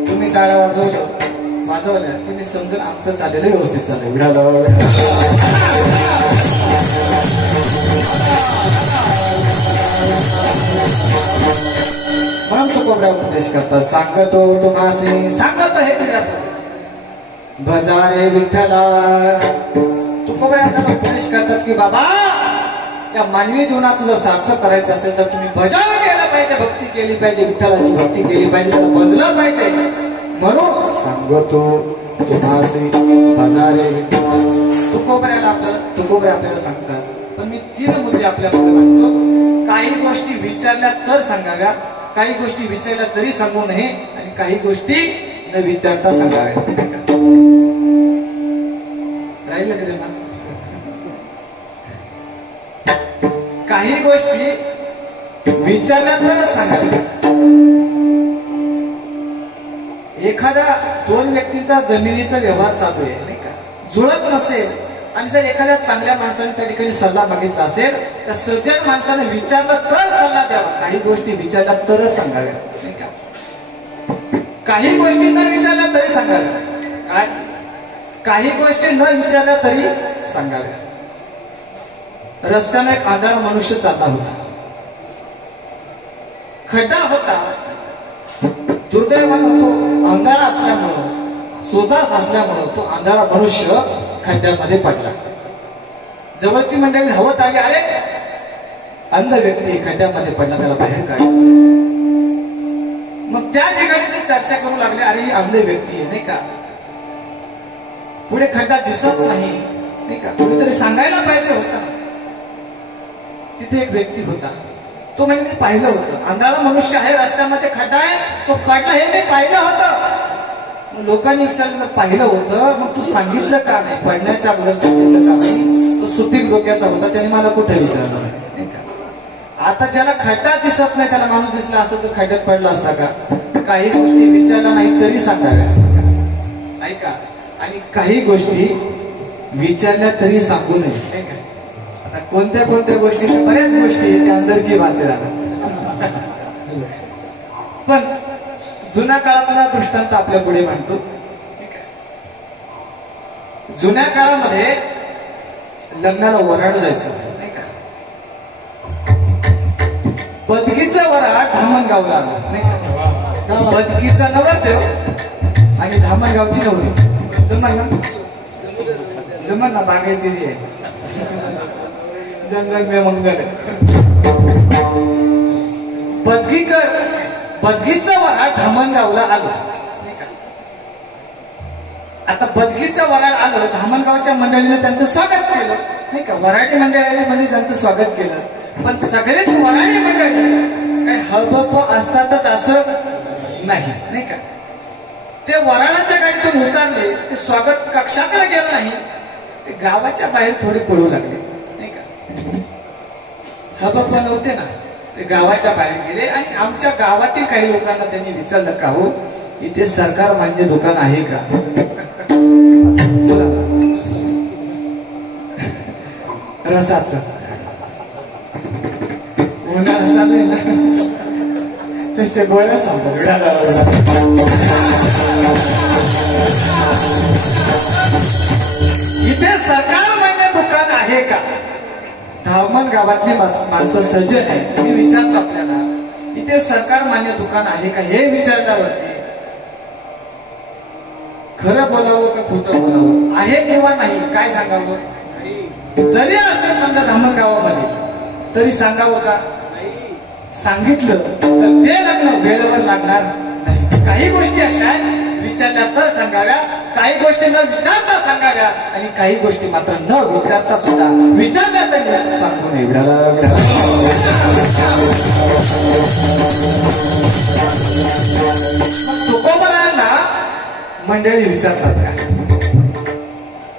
तुम्ही टाळ्या वाजवल्या की मी समजेल आमचं चाललेलं व्यवस्थित चालेल. म्हणून तुकोबऱ्या उपदेश करतात. सांगतो तुम्हासी सांगतो हे भजारे विठ्ठला. तुकोबऱ्या आपल्याला उपदेश करतात की बाबा या मानवी जीवनाचं जर सार्थक करायचं असेल तर तुम्ही भजन केलं पाहिजे, भक्ती केली पाहिजे, विठ्ठलाची भक्ती केली पाहिजे, त्याला भजलं पाहिजे. म्हणून सांगतो तुम्हासी भजारे विठ्ठला. तुकोबऱ्या आपल्याला सांगतात. पण मी 3 मुद्दे आपल्यामध्ये म्हणतो. काही गोष्टी विचारल्या तर सांगाव्या, काही गोष्टी विचारल्या तरी सांगू नये, आणि काही गोष्टी न विचारता सांगाव्या. राहिलं का त्यांना? काही गोष्टी विचारल्या तर सांगाव्या. एखादा 2 व्यक्तींचा जमिनीचा व्यवहार चालू आहे नाही का, जुळत नसेल, आणि जर एखाद्या चांगल्या माणसाने त्या ठिकाणी सल्ला मागितला असेल तर सज्जन माणसाने विचारलं तर सल्ला द्यावा. काही गोष्टी विचारल्या तरच सांगाव्या नाही का. काही गोष्टी न विचारल्या तरी सांगाव्या. काय? काही गोष्टी न विचारल्या तरी सांगाव्या. रस्त्याने एक आंधळा मनुष्य चालला होता. खड्डा होता. दुर्दैवानं तो आंधळा असल्यामुळं, सोदास असल्यामुळं तो आंधळा मनुष्य खड्ड्यामध्ये पडला. जवळची मंडळी धावत आली. अरे अंध व्यक्ती खड्ड्यामध्ये पडला, त्याला बाहेर काढ. मग त्या ठिकाणी ते चर्चा करू लागले. अरे ही अंध व्यक्ती आहे नाही का, पुढे खड्डा दिसत नाही का, कुणीतरी सांगायला पाहिजे होता. तिथे एक व्यक्ती होता. तो म्हणजे मी पाहिलं होतं. आंधळा मनुष्य आहे, रस्त्यामध्ये खड्डा आहे, तो पडला हे मी पाहिलं होतं. लोकांनी विचारलं तर पाहिलं होतं, मग तू सांगितलं का नाही? पडण्याच्या अगोदर सांगितलं का नाही? तो सुपीक डोक्याचा होता, त्याने मला कुठे विचारलं नाही का. आता ज्याला खड्डा दिसत नाही त्याला माणूस दिसला असता तर खड्ड्यात पडला असता का? काही गोष्टी विचारल्या नाही तरी सांगाव्या ऐका. आणि काही गोष्टी विचारल्या तरी सांगू नये नाही का. आता कोणत्या गोष्टी, बऱ्याच गोष्टी त्या अंदरकी बातें राहणार. पण जुन्या काळातला दृष्टांत आपल्या पुढे मांडतो. जुन्या काळामध्ये लग्नाला वराड जायचं नाही का. बदगीचा वराड धामणगावला आला नाही का. बदगीचा नवरदेव आणि धामणगावची नवरी. जमन ना बागायती आहे. जंगल में मंगल. बदगीचा वराड धामणगावला आलं. आता बदगीचं वराड आलं, धामणगावच्या मंडळीने त्यांचं स्वागत केलं नाही का. वराडी मंडळीने मध्ये त्यांचं स्वागत केलं. पण सगळेच वराडी मंडळी काही हळबप असतातच असं नाही का. ते वराडाच्या गाडीतून उतरले, ते स्वागत कक्षाकडे गेलं नाही, ते गावाच्या बाहेर थोडे पळू लागले नाही का. हळबप नव्हते ना, ते गावाच्या बाहेर गेले. आणि आमच्या गावातील काही लोकांना त्यांनी विचारलं का हो इथे सरकार मान्य दुकान आहे का? बोला रसाचं उन्हाळा चाललंय ना, त्याच्या गोळ्या सांगा. इथे सरकार मान्य दुकान आहे का? धावमन गावातली माणसं सज्जन आहे. मी विचारतो आपल्याला, इथे सरकार मान्य दुकान आहे का? हे विचारल्यावरती खरं बोलावं का खोटं बोलावं, आहे किंवा नाही, काय सांगावं? जरी असेल समजा धामण गावामध्ये तरी सांगावं का? सांगितलं तर ते लग्न वेळेवर लागणार नाही. काही गोष्टी अशा आहेत विचारल्या तर सांगाव्या, काही गोष्टी न विचारता सांगाव्या, आणि काही गोष्टी मात्र न विचारता सुद्धा विचारल्या तरी सांगू नये. तुकोबरांना मंडळी विचारतात का?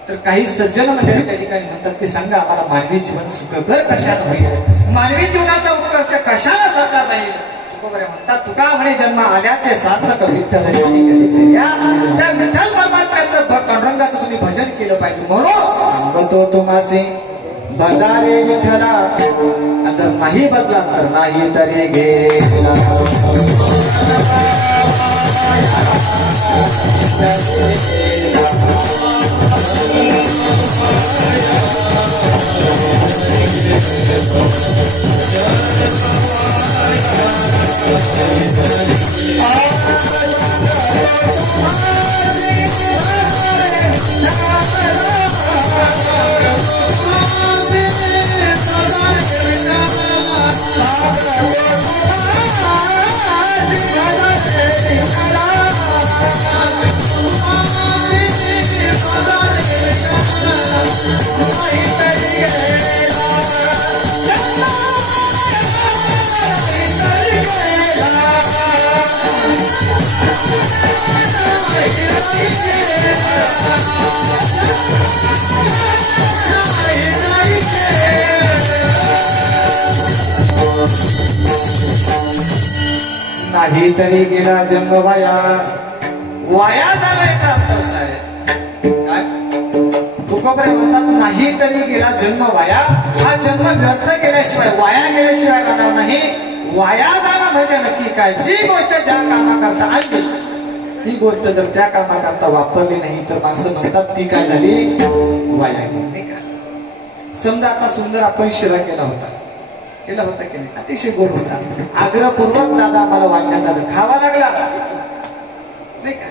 तर काही सज्जन मंडळी त्या ठिकाणी म्हणतात की सांगा आम्हाला मानवी जीवन सुखकर कशात होईल, मानवी जीवनाचा उत्कर्ष कशाला साधला जाईल. तुकोबरे म्हणतात, तुका म्हणे जन्म आल्याचे सार्थक विठ्ठल त्या विठ्ठल परमात्म्याचं पांडुरंगाचं तुम्ही भजन केलं पाहिजे. म्हणून सांगतो तुम्हासे बजारे विठ्ठला, जर नाही बजला तर नाही तरी गेला. नाही तरी गेला जन्म वाया, वाया जाण्याचा अर्थ असा आहे काय? तुकोबरे म्हणतात नाही तरी गेला जन्म वाया, हा जन्म व्यर्थ केल्याशिवाय, वाया गेल्याशिवाय राहणार नाही. वाया जाणं म्हणजे नक्की काय? जी गोष्ट ज्या कामाकरता आणली ती गोष्ट जर त्या कामाकरता वापरली नाही तर माणसं म्हणतात ती काय झाली, वाया गेली. समजा आता सुंदर आपण शिरा केला होता की नाही, अतिशय गोड होता, आग्रहपूर्वक दादा आम्हाला वाटण्यात आलं, खावा लागला नाही का,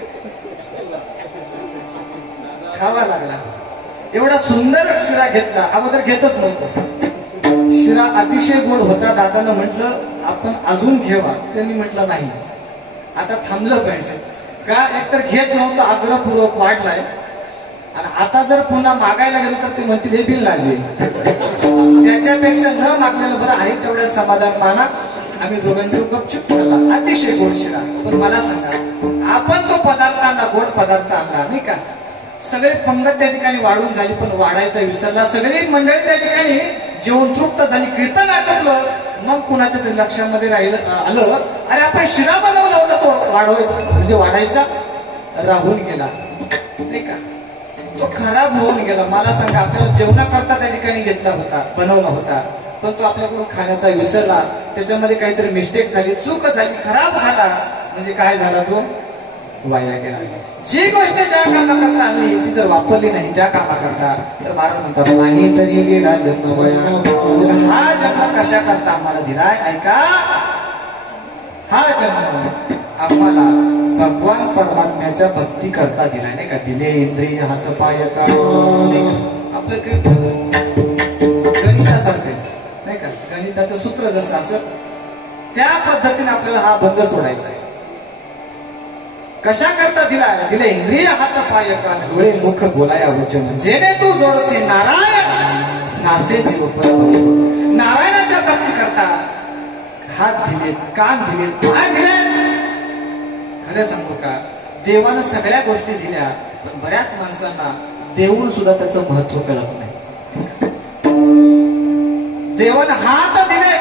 खावा लागला. एवढा सुंदर शिरा घेतला, अगोदर घेतच नव्हतं. शिरा अतिशय गोड होता, दादानं म्हटलं आपण अजून घेवा, त्यांनी म्हटलं नाही, आता थांबलं पाहिजे का? एकतर घेत नव्हतं, आग्रहपूर्वक वाढलाय, आणि आता जर पुन्हा मागायला गेलो तर ते म्हणतील हे बिल लाजे, त्याच्यापेक्षा न मागलेलं बरं आहे. तेवढ्या समाधान माना. आम्ही दोघांनी गपचूप खाल्ला, अतिशय गोड शिरा. पण मला सांगा, आपण तो पदार्थ आणला, गोड पदार्थ आणला नाही का, सगळे पंगत त्या ठिकाणी वाढून झाली, पण वाढायचा विसरला. सगळी मंडळी त्या ठिकाणी जेवण तृप्त झाली, कीर्तन आटोपलं. मग कुणाच्या तरी लक्षामध्ये आलं, अरे आपण शिरा बनवला होता, तो वाढवायचा म्हणजे वाढायचा राहून गेला नाही का, तो खराब होऊन गेला. मला सांगा, आपल्याला जेवणाकरता त्या ठिकाणी घेतला होता, बनवला होता, पण तो आपल्याकडून खाण्याचा विसरला, त्याच्यामध्ये काहीतरी मिस्टेक झाली, चूक झाली, खराब झाला, म्हणजे काय झाला, तो वाया गेला. जी गोष्ट ज्या कामाकरता आणली ती जर वापरली नाही त्या कामाकरता, तर महाराज म्हणतात नाही तरी गेला जन्म वाया. हा जन्म कशा करता आम्हाला दिलाय? ऐका, हा जन्म आम्हाला भगवान परमात्म्याच्या भक्ती करता दिला नाही का. दिले इंद्रिय हात पाय का, आपलं कीर्तन गणितासारखं नाही का, गणिताचं सूत्र जसं असं त्या पद्धतीने आपल्याला हा बंद सोडायचा आहे. कशा करता दिलाय? दिले इंद्रिय हात पाय का, डोळे मुख बोलाया वचन, जेणे तू जोडसे नारायण नासे जीव परम. नारायणाच्या प्राप्ती करता हात दिले, कान दिले, पाय दिले. खरं सांगू का, देवानं सगळ्या गोष्टी दिल्या, पण बऱ्याच माणसांना देऊन सुद्धा त्याचं महत्व कळत नाही. देवानं हात दिले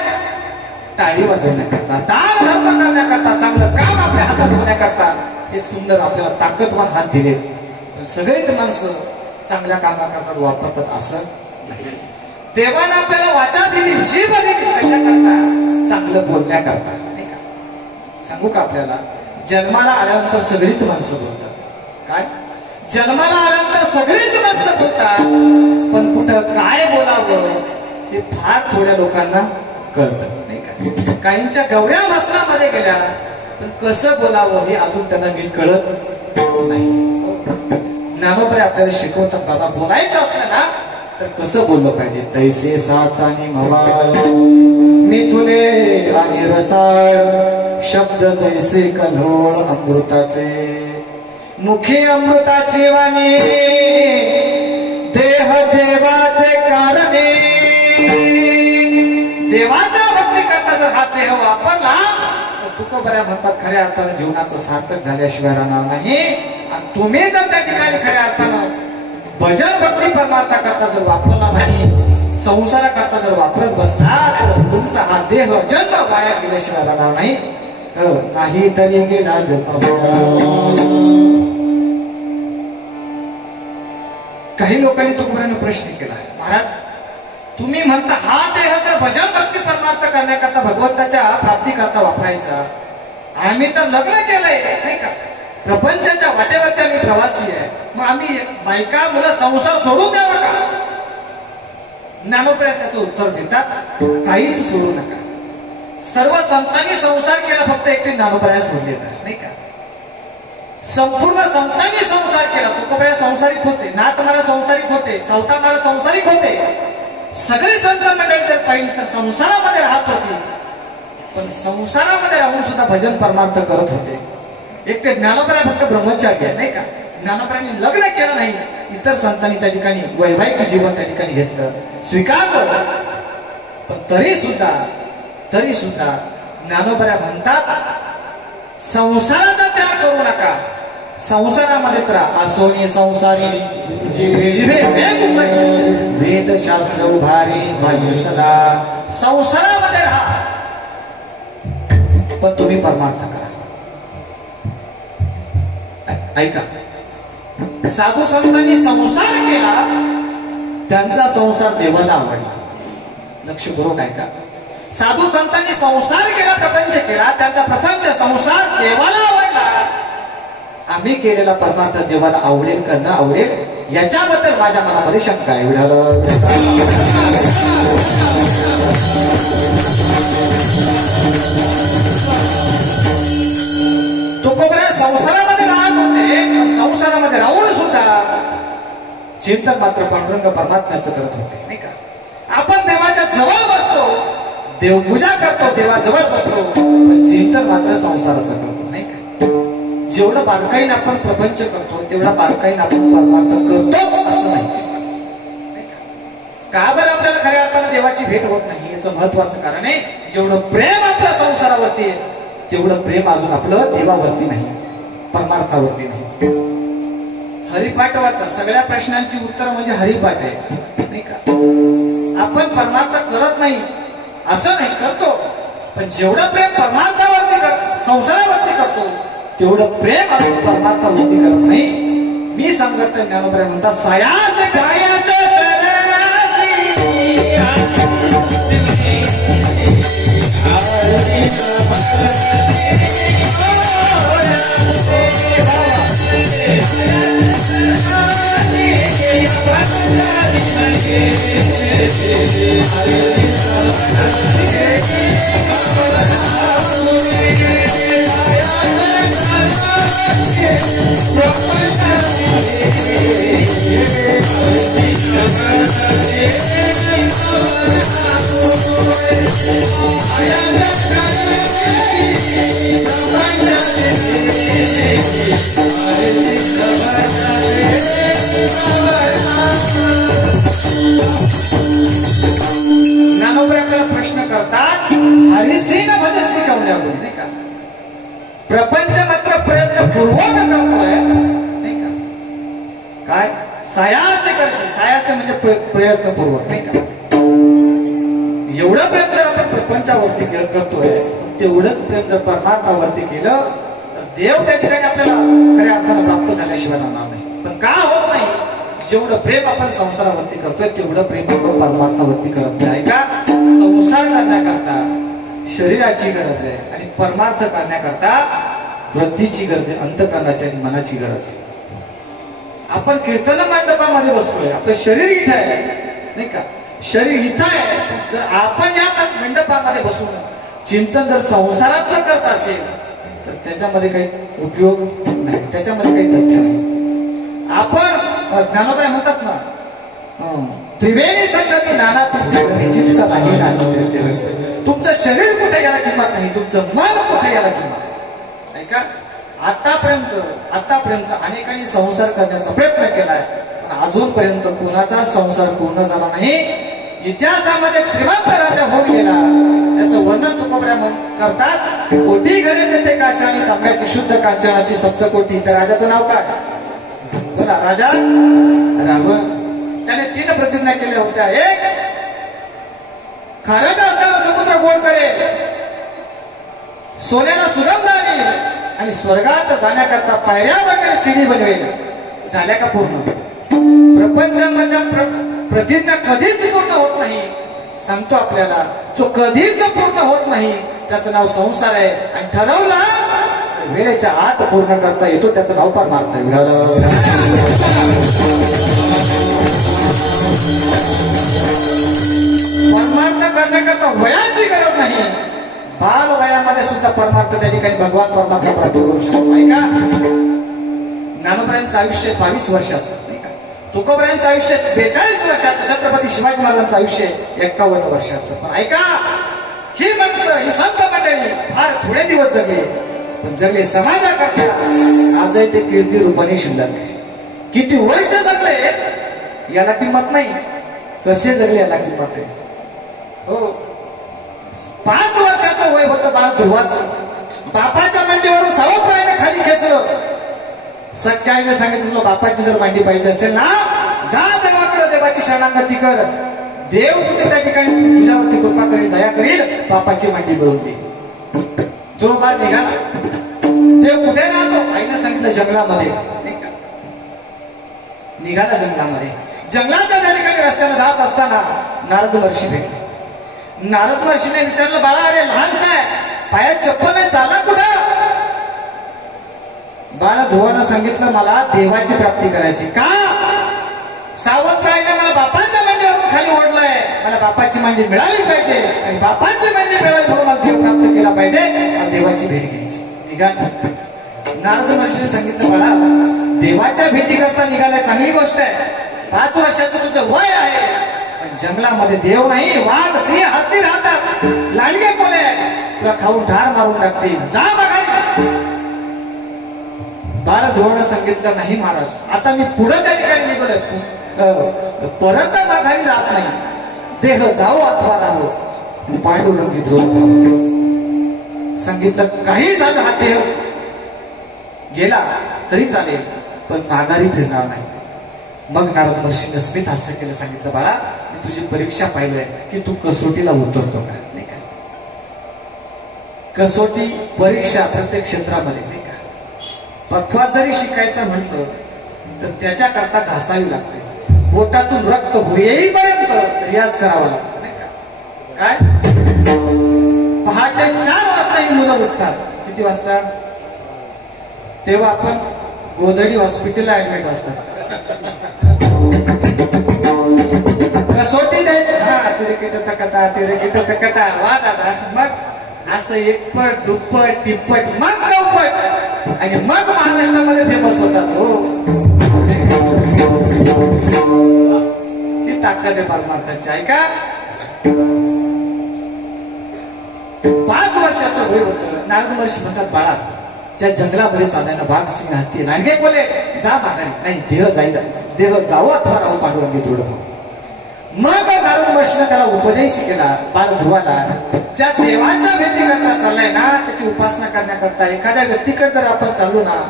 टाळी वाजवण्याकरता, दान धर्म करण्याकरता, चांगलं काम आपल्या हातात होण्याकरता, हे सुंदर आपल्याला ताकदवान हात दिले, सगळेच माणसं चांगल्या कामाकरता वापरतात असं नाही. देवानं आपल्याला वाचा दिली, जीभ दिली कशा करता? चांगलं बोलण्याकरता, नाही का? सांगू का आपल्याला, जन्माला आल्यानंतर सगळीच माणसं बोलतात. काय जन्माला आल्यानंतर सगळीच माणसं बोलतात, पण कुठं काय बोलावं हे फार थोड्या लोकांना कळतं, नाही का? काहींच्या गवऱ्या मसनामध्ये गेल्या, पण कसं बोलावं हे अजून त्यांना नीट कळत नाही. ज्ञानोबा आपल्याला शिकवतात, बाबा बोलायचं असलं ना तर कसं बोललं पाहिजे. तैसे साच आणि मवाळ मिथुले आणि रसाळ, शब्द जैसे कल्होळ अमृताचे, मुखी अमृताची वाणी, देह देवाचे कारणे. देवाच्या भक्ती करता जर हा देह वापरला तर तुकोबऱ्या म्हणतात खऱ्या अर्थानं जीवनाचं सार्थक झाल्याशिवाय राहणार नाही. आणि तुम्ही जर त्या ठिकाणी खऱ्या अर्थानं भजन भक्ती परमार्था करता जर वापरला नाही, संसारा करता जर वापरत बसला तर तुमचा हा देह जन्म वाया गेल्याशिवाय राहणार नाही. नाही तरी गेला जन्म. काही लोकांनी तुकोबऱ्यानं प्रश्न केला, महाराज तुम्ही म्हणता हा देह तर भजन भक्ती परमार्थ करण्याकरता भगवंताच्या प्राप्ती करता वापरायचा, आम्ही तर लग्न केलंय, नाही का? प्रपंचाच्या वाटेवरच्या आम्ही प्रवासी आहे, मग आम्ही बायका मुलं संसार सोडून द्यावा का? ज्ञानोबा त्याचं उत्तर देतात, काहीच सोडू नका. सर्व संतांनी संसार केला, फक्त एकटे ज्ञानोबा सोडले तर, नाही का? संपूर्ण संतांनी संसार केला. तुकोबा संसारिक होते, नाथ महाराज संसारिक होते, सावता महाराज संसारिक होते. सगळे संत मंडळी जर पाहिली तर संसारामध्ये राहत होती, पण संसारामध्ये राहून सुद्धा भजन परमार्थ करत होते. एकटे ज्ञानोबा फक्त ब्रह्मचारी आहे, नाही का? ज्ञानोबांनी लग्न केलं नाही, इतर संतांनी त्या ठिकाणी वैवाहिक जीवन त्या ठिकाणी घेतलं, स्वीकारलं. पण तरी सुद्धा ज्ञानोबा म्हणतात संसाराचा त्याग करू नका, संसारामध्ये राहा. असोनी संसारी वेद शास्त्र उभारी बाह्य सदा, संसारामध्ये राहा पण तुम्ही परमार्थ करा. ऐका, साधू संतांनी संसार केला, त्यांचा संसार देवाला आवडला. लक्षपूर्वक ऐका, साधू संतांनी संसार केला, प्रपंच केला, त्यांचा प्रपंच संसार देवाला आवडला. आम्ही केलेला परमार्थ देवाला आवडेल का न आवडेल याच्याबद्दल माझ्या मनामध्ये शंका आहे. तुकोबा संसारामध्ये राहत होते, संसारामध्ये राहून सुद्धा चिंतन मात्र पांडुरंग परमात्म्याचं करत होते, नाही का? आपण देवाच्या जवळ बसतो, देवपूजा करतो, देवाजवळ बसतो, पण चिंतन मात्र संसाराचं करतो, नाही का? जेवढं बारकाईनं आपण प्रपंच करतो तेवढा बारकाईनं आपण परमार्थ करतोच असं नाही. का बरं आपल्याला खऱ्या अर्थानं देवाची भेट होत नाही याचं महत्वाचं कारण आहे, जेवढं प्रेम आपल्या संसारावरती आहे तेवढं प्रेम अजून आपलं देवावरती नाही, परमार्थावरती नाही. हरिपाठ वाचा, सगळ्या प्रश्नांची उत्तर म्हणजे हरिपाठ आहे, नाही का? आपण परमार्थ करत नाही असं नाही, करतो, पण जेवढं प्रेम परमार्थावरती संसारावरती करतो तेवढं प्रेम अजून परमार्थावरती करत नाही. मी सांगत ज्ञानोबा म्हणतात सायास प्रश्न करतात हरिसिंह भजसी कवल्यावर, नाही का? प्रपंच मात्र प्रयत्न पूर्वक करतोय, नाही का? काय सायासे करशी, सायासे म्हणजे प्रयत्नपूर्वक, नाही का? एवढं प्रेम जर आपण प्रपंचावरती करतोय तेवढंच प्रेम जर परमार्थावरती केलं तर देव त्या ठिकाणी आपल्याला खऱ्या अर्थानं प्राप्त झाल्याशिवाय राहणार नाही. पण का होत नाही? जेवढं प्रेम आपण संसारावरती करतोय तेवढं प्रेम आपण परमार्थावरती करत नाही. का? संसार करण्याकरता शरीराची गरज आहे आणि परमार्थ करण्याकरता वृत्तीची गरज आहे, अंतःकरणाची आणि मनाची गरज आहे. आपण कीर्तन मंडपामध्ये बसलोय, आपलं शरीर इथं आहे नाही का? शरीर इथं आहे. जर आपण या मंडपामध्ये बसून चिंतन जर संसाराचं करत असेल तर त्याच्यामध्ये काही उपयोग नाही, त्याच्यामध्ये काही तथ्य नाही. आपण ज्ञानोबा म्हणतात ना, त्रिवेणी संगती नाना चिंत नाही नाना. तुमचं शरीर कुठे याला किंमत नाही, तुमचं मन कुठे याला किंमत आहे का? आतापर्यंत अनेकांनी संसार करण्याचा प्रयत्न केलाय, पण अजूनपर्यंत कुणाचा संसार पूर्ण झाला नाही. इतिहासामध्ये श्रीमंत राजा होऊन गेला, त्याचं वर्णन तुकोबऱ्या करतात. कोटी घरे जेथे काशाणी तांब्याची शुद्ध कांचनाची सप्तकोटी. त्या राजाचं नाव काय? बोला. राजा रावण. त्याने 3 प्रतिज्ञा केल्या होत्या. एक, खारट असलेला समुद्र गोड करेल, सोन्याला सुगंध आणेल आणि स्वर्गात जाण्याकरता पायऱ्या बनवेल, शिडी बनवेल. झाल्या का पूर्ण? प्रपंचामध्ये प्रतिज्ञा कधीच पूर्ण होत नाही. सांगतो आपल्याला, जो कधीच पूर्ण होत नाही त्याचं नाव संसार आहे. आणि ठरवलं वेळेच्या आत पूर्ण करता येतो, त्याचं नाव परमार्थ आहे. परमार्थ करण्याकरता वयाची गरज नाही. बाल वयामध्ये सुद्धा परमार्थ त्या ठिकाणी भगवान परमार्थ प्राप्त करू शकतो. नाही का? ज्ञानोबरायांचं आयुष्य 22 वर्षाचं नाही का? तुकोबरायांचं आयुष्य 42 वर्षाचं. छत्रपती शिवाजी महाराजांचं आयुष्य 51 वर्षाचं. पण ऐका, ही माणसं, ही संत मंडळी फार थोडे दिवस जगले, पण जगले समाजाकरता. आजही ते कीर्ती रूपाने शिल्लक आहे. किती वर्ष जगले याला किंमत नाही, कसे जगले याला किंमत आहे. हो, 5 वर्षाचं वय होतं बाळ ध्रुवाचं. बापाच्या मांडीवरून सावत्रायाने खाली खेचलं. सख्या आईने सांगितलं, तुला बापाची जर मांडी पाहिजे असेल ना, जा देवाकडे, देवाची शरणागती कर. देव तुझ्या त्या ठिकाणी तुझ्यावरती कृपा करील, दया करील, बापाची मांडी मिळवून दे. तो बाळ निघाला. देव कुठे राहतो? आईने सांगितलं जंगलामध्ये. निघाला जंगलामध्ये. जंगलाच्या त्या ठिकाणी रस्त्याने जात असताना नारद महर्षी भेटले. नारद महर्षीने विचारलं, बाळा अरे लहानसा आहे, पायात चप्पल आहे, चाला कुठं? बाळा ध्रुवानं सांगितलं, मला देवाची प्राप्ती करायची. का? सावत्रायाने मला बापाच्या मांडीवरून खाली ओढलंय, मला बापाची मांडी मिळाली पाहिजे आणि बापाची मांडी मिळाली म्हणून मला देव प्राप्त केला पाहिजे, मला देवाची भेट घ्यायची. निघाला. नारद महर्षीने सांगितलं, बाळा देवाच्या भेटी करता निघालाय, चांगली गोष्ट आहे. 5 वर्षाचं तुझं वय आहे, पण जंगलामध्ये देव नाही, वाघ, सिंह, हत्ती राहतात, लांडगे कोले तुला खाऊन ठार मारून टाकतील, जा बघा. बाळ ध्रुवानं सांगितलं, नाही महाराज, आता मी पुढे त्या ठिकाणी निघालोय, परत माघारी जात नाही. देह जाओ अथवा राहो, पांडुरंगी ध्रुव भाव. सांगितलं, काही झालं, हा देह गेला तरी चालेल, पण माघारी फिरणार नाही. मग नारद महर्षीने स्मित हास्य केलं. सांगितलं, बाळा मी तुझी परीक्षा पाहिलंय की तू कसोटीला उतरतो का, नाही का? कसोटी परीक्षा प्रत्येक क्षेत्रामध्ये, नाही का? पक्वात जरी शिकायचं म्हटलं तर त्याच्याकरता घासावी लागते. पोटातून रक्त होईपर्यंत रियाज करावा लागतो, नाही का? काय? पहाटे 4 वाजता ही मुलं उठतात. किती वाजता? तेव्हा आपण गोधडी हॉस्पिटलला ऍडमिट असतात. कसोटी द्यायचं, हा तिरकिट तकता, तिरकिट तकता, वा दादा. मग असं 1 पट, 2 पट, 3 पट, मग 4 पट, आणि मग महाराष्ट्रामध्ये फेमस होतात. हो, ही ताकद आहे परमार्थाची. ऐका, 5 वर्षाचं वय होतं. नारद महर्षी म्हणतात, बाळा ज्या जंगलामध्ये चालण्याला वाघ, सिंह, हत्ती, लांडगे बोले, जा माघारी. नाही, देह जाईल, देह जावो अथवा राहू, पांडुरंगी ध्रुव भाव. मग नारद महर्षीने त्याला उपदेश केला, बाळ ध्रुवाला, ज्या देवाच्या भेटी करता चाललाय ना, त्याची उपासना करण्याकरता एखाद्या व्यक्तीकडे जर आपण चाललो ना,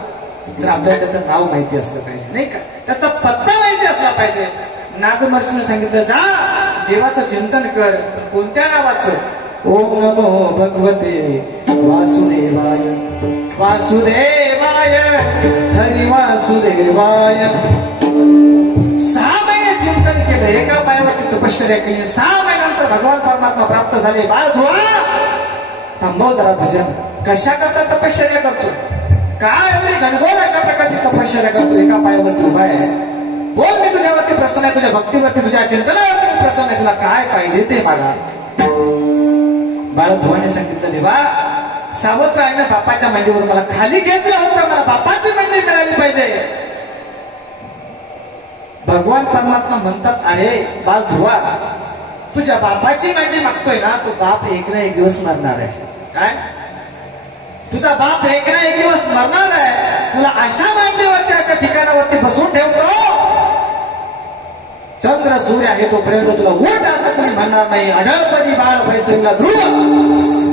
तर आपल्याला त्याचं नाव माहिती असलं पाहिजे, नाही का? त्याचा पत्ता माहिती असला पाहिजे. नारद महर्षीने सांगितलं, जा देवाचं चिंतन कर. कोणत्या नावाचं? ओम नमो भगवते वासुदेवाय. वासुदेवाय हरी वासुदेवाय. 6 महिने चिंतन केलं, एका पायावरती तपश्चर्या केली. 6 महिन्यानंतर भगवान परमात्मा प्राप्त झाले. बाळ ध्रुवा थांबव जरा भजन. कशा करता तपश्चर्या करतो? काय एवढी घनघोर अशा प्रकारची तपश्चर्या करतो? एका पायावरती उभा आहे. बोल, मी तुझ्यावरती प्रसन्न आहे, तुझ्या भक्तीवरती, तुझ्या चिंतनावरती प्रसन्न आहे. तुला काय पाहिजे ते मला. बाळ ध्रुवाने सांगितलं, देवा सावत्रायाने बापाच्या मांडीवर मला खाली घेतलं होतं, मला बापाची मांडी मिळाली पाहिजे. भगवान परमात्मा म्हणतात, अरे बाळ ध्रुवा, तुझ्या बापाची मांडी मागतोय ना, तो बाप एक ना एक दिवस मरणार आहे. काय? तुझा बाप एक ना एक दिवस मरणार आहे. तुला अशा मांडीवरती, अशा ठिकाणावरती बसून ठेवतो, चंद्र सूर्य आहे तोपर्यंत तुला उठ असं तुम्ही म्हणणार नाही. अढळपदी बाळ पैसला ध्रुव,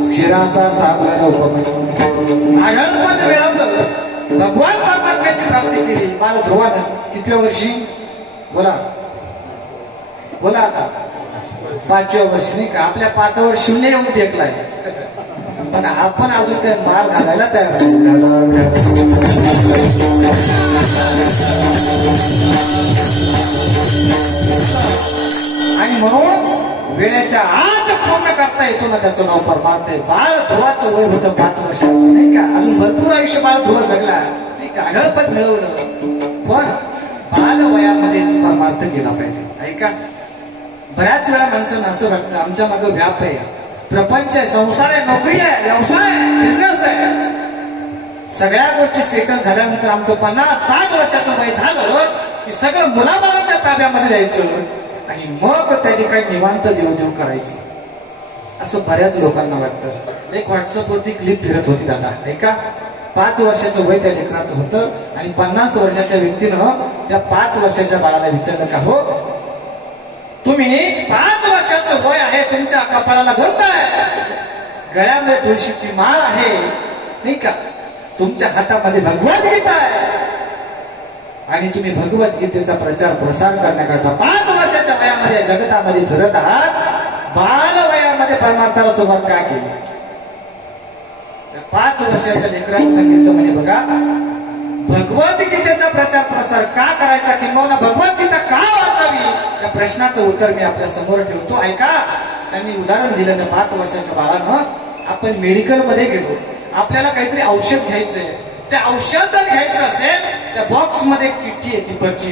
क्षीराचा सागर अढळपद मिळवलं. भगवान परमात्म्याची प्राप्ती केली बाळ ध्रुवानं. कितव्या वर्षी? बोला बोला आता. 5व्या वर्षी. नाही का? आपल्या 5 वर 0 येऊन टेकलाय, पण आपण अजून काही माल घालायला तयार आहे. आणि म्हणून वेळेच्या आत पूर्ण करता येतो ना, त्याचं नाव परमार्थ आहे. बाळ ध्रुवाचं वय होतं 5 वर्षाचं. नाही का? अजून भरपूर आयुष्य बाळ ध्रुव जगला. नाही का? अढळपद मिळवलं, पण बाल वयामध्येच परमार्थ केला पाहिजे. ऐका, बऱ्याच वेळा माणसांना असं वाटतं आमच्या मागे व्याप आहे, प्रपंच आहे, संसार आहे, नोकरी आहे, व्यवसाय आहे, बिझनेस आहे. सगळ्या गोष्टी सेटल झाल्यानंतर आमचं 50-60 वर्षाचं वय झालं की सगळं मुलाबाळांच्या ताब्यामध्ये द्यायचं आणि मग त्या ठिकाणी निवांत देवदेव करायची, असं बऱ्याच लोकांना वाटतं. एक व्हॉट्सअपवरती क्लिप फिरत होती दादा. ऐका, 5 वर्षाचं वय त्या लेकराचं होतं आणि 50 वर्षाच्या व्यक्तीनं त्या 5 वर्षाच्या बाळाला विचारलं, का हो तुम्ही 5 वर्षाचं वय आहे, तुमच्या कपाळाला गंध आहे, गळ्यामध्ये तुळशीची माळ आहे, नाही का, तुमच्या हातामध्ये भगवद्गीता आहे आणि तुम्ही भगवद्गीतेचा प्रचार प्रसार करण्याकरता 5 वर्षाच्या वयामध्ये जगतामध्ये फिरत आहात, बाल वयामध्ये परमार्थाला सुरुवात का केली? 5 वर्षाच्या लेकरांनी सांगितलं म्हणे, बघा भगवद्गीतेचा प्रचार प्रसार का करायचा, किंवा भगवद्गीता का वाचावी, या प्रश्नाचं उत्तर मी आपल्या समोर ठेवतो. ऐका, त्यांनी उदाहरण दिलं. 5 वर्षाच्या बाळानं आपण मेडिकल मध्ये गेलो, आपल्याला काहीतरी औषध घ्यायचंय, ते औषध जर घ्यायचं असेल त्या बॉक्स मध्ये एक चिठ्ठी येते, पर्ची